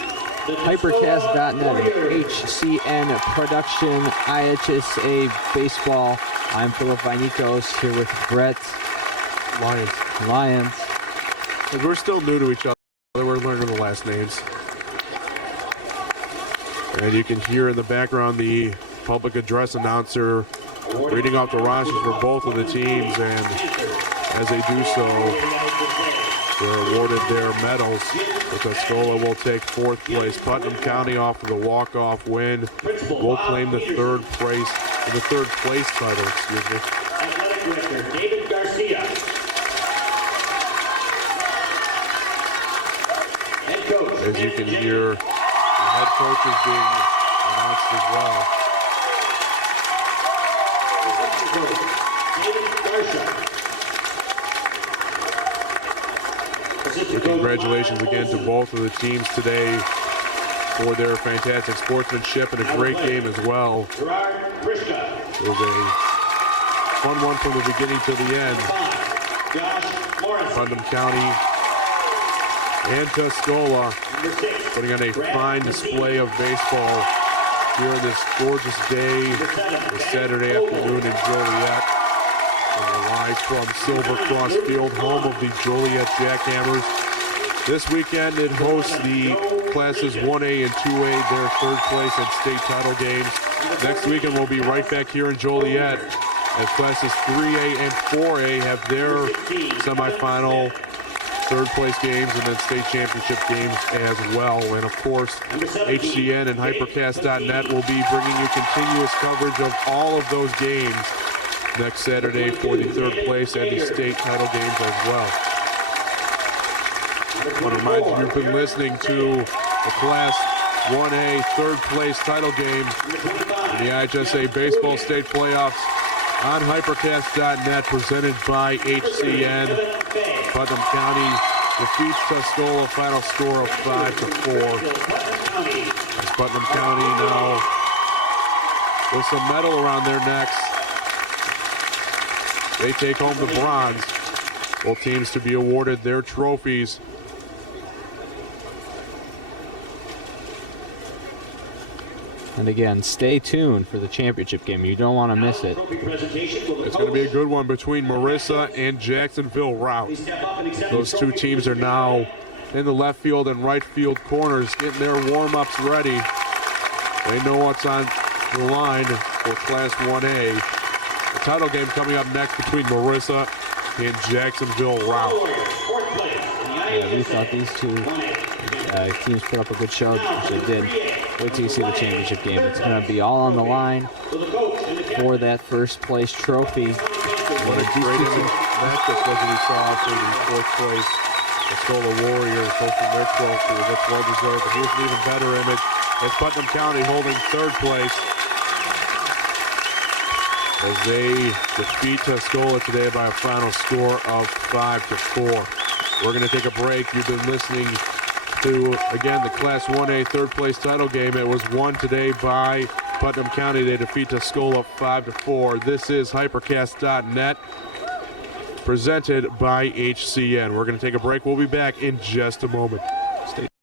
Hypercast.net, HCN production, IHSA baseball. I'm Philip Vinicos here with Brett Lyons. And we're still new to each other. We're learning the last names. And you can hear in the background the public address announcer reading off the rosters for both of the teams. And as they do so, they're awarded their medals. Tuscola will take 4th place. Putnam County, off of the walk-off win, will claim the 3rd place title. Excuse me. Athletic Director David Garcia. Head coach. As you can hear, the head coach is being announced as well. David Garcia. So congratulations again to both of the teams today for their fantastic sportsmanship and a great game as well. It was a fun one from the beginning to the end. Putnam County and Tuscola putting on a fine display of baseball here on this gorgeous day, this Saturday afternoon in Joliet. Live from Silver Cross Field, home of the Joliet Jackhammers. This weekend it hosts the classes 1A and 2A, their third place and state title games. Next weekend we'll be right back here in Joliet as classes 3A and 4A have their semifinal third place games and then state championship games as well. And of course, HCN and Hypercast.net will be bringing you continuous coverage of all of those games next Saturday for the third place and the state title games as well. I want to remind you, you've been listening to the Class 1A third place title game in the IHSA Baseball State Playoffs on Hypercast.net, presented by HCN. Putnam County defeats Tuscola, final score of 5-4. As Putnam County now with some medal around their necks, they take home the bronze. Both teams to be awarded their trophies. And again, stay tuned for the championship game. You don't want to miss it. It's going to be a good one between Marissa and Jacksonville Rout. Those two teams are now in the left field and right field corners, getting their warm-ups ready. They know what's on the line for Class 1A. The title game coming up next between Marissa and Jacksonville Rout. Yeah, we thought these two teams put up a good show, which they did. Wait till you see the championship game. It's going to be all on the line for that first place trophy. What a great image that was what we saw for the fourth place Tuscola Warriors hosting their trophy. That's well deserved. But here's an even better image. It's Putnam County holding third place as they defeat Tuscola today by a final score of 5-4. We're going to take a break. You've been listening to, again, the Class 1A third place title game. It was won today by Putnam County. They defeat Tuscola 5-4. This is Hypercast.net, presented by HCN. We're going to take a break. We'll be back in just a moment.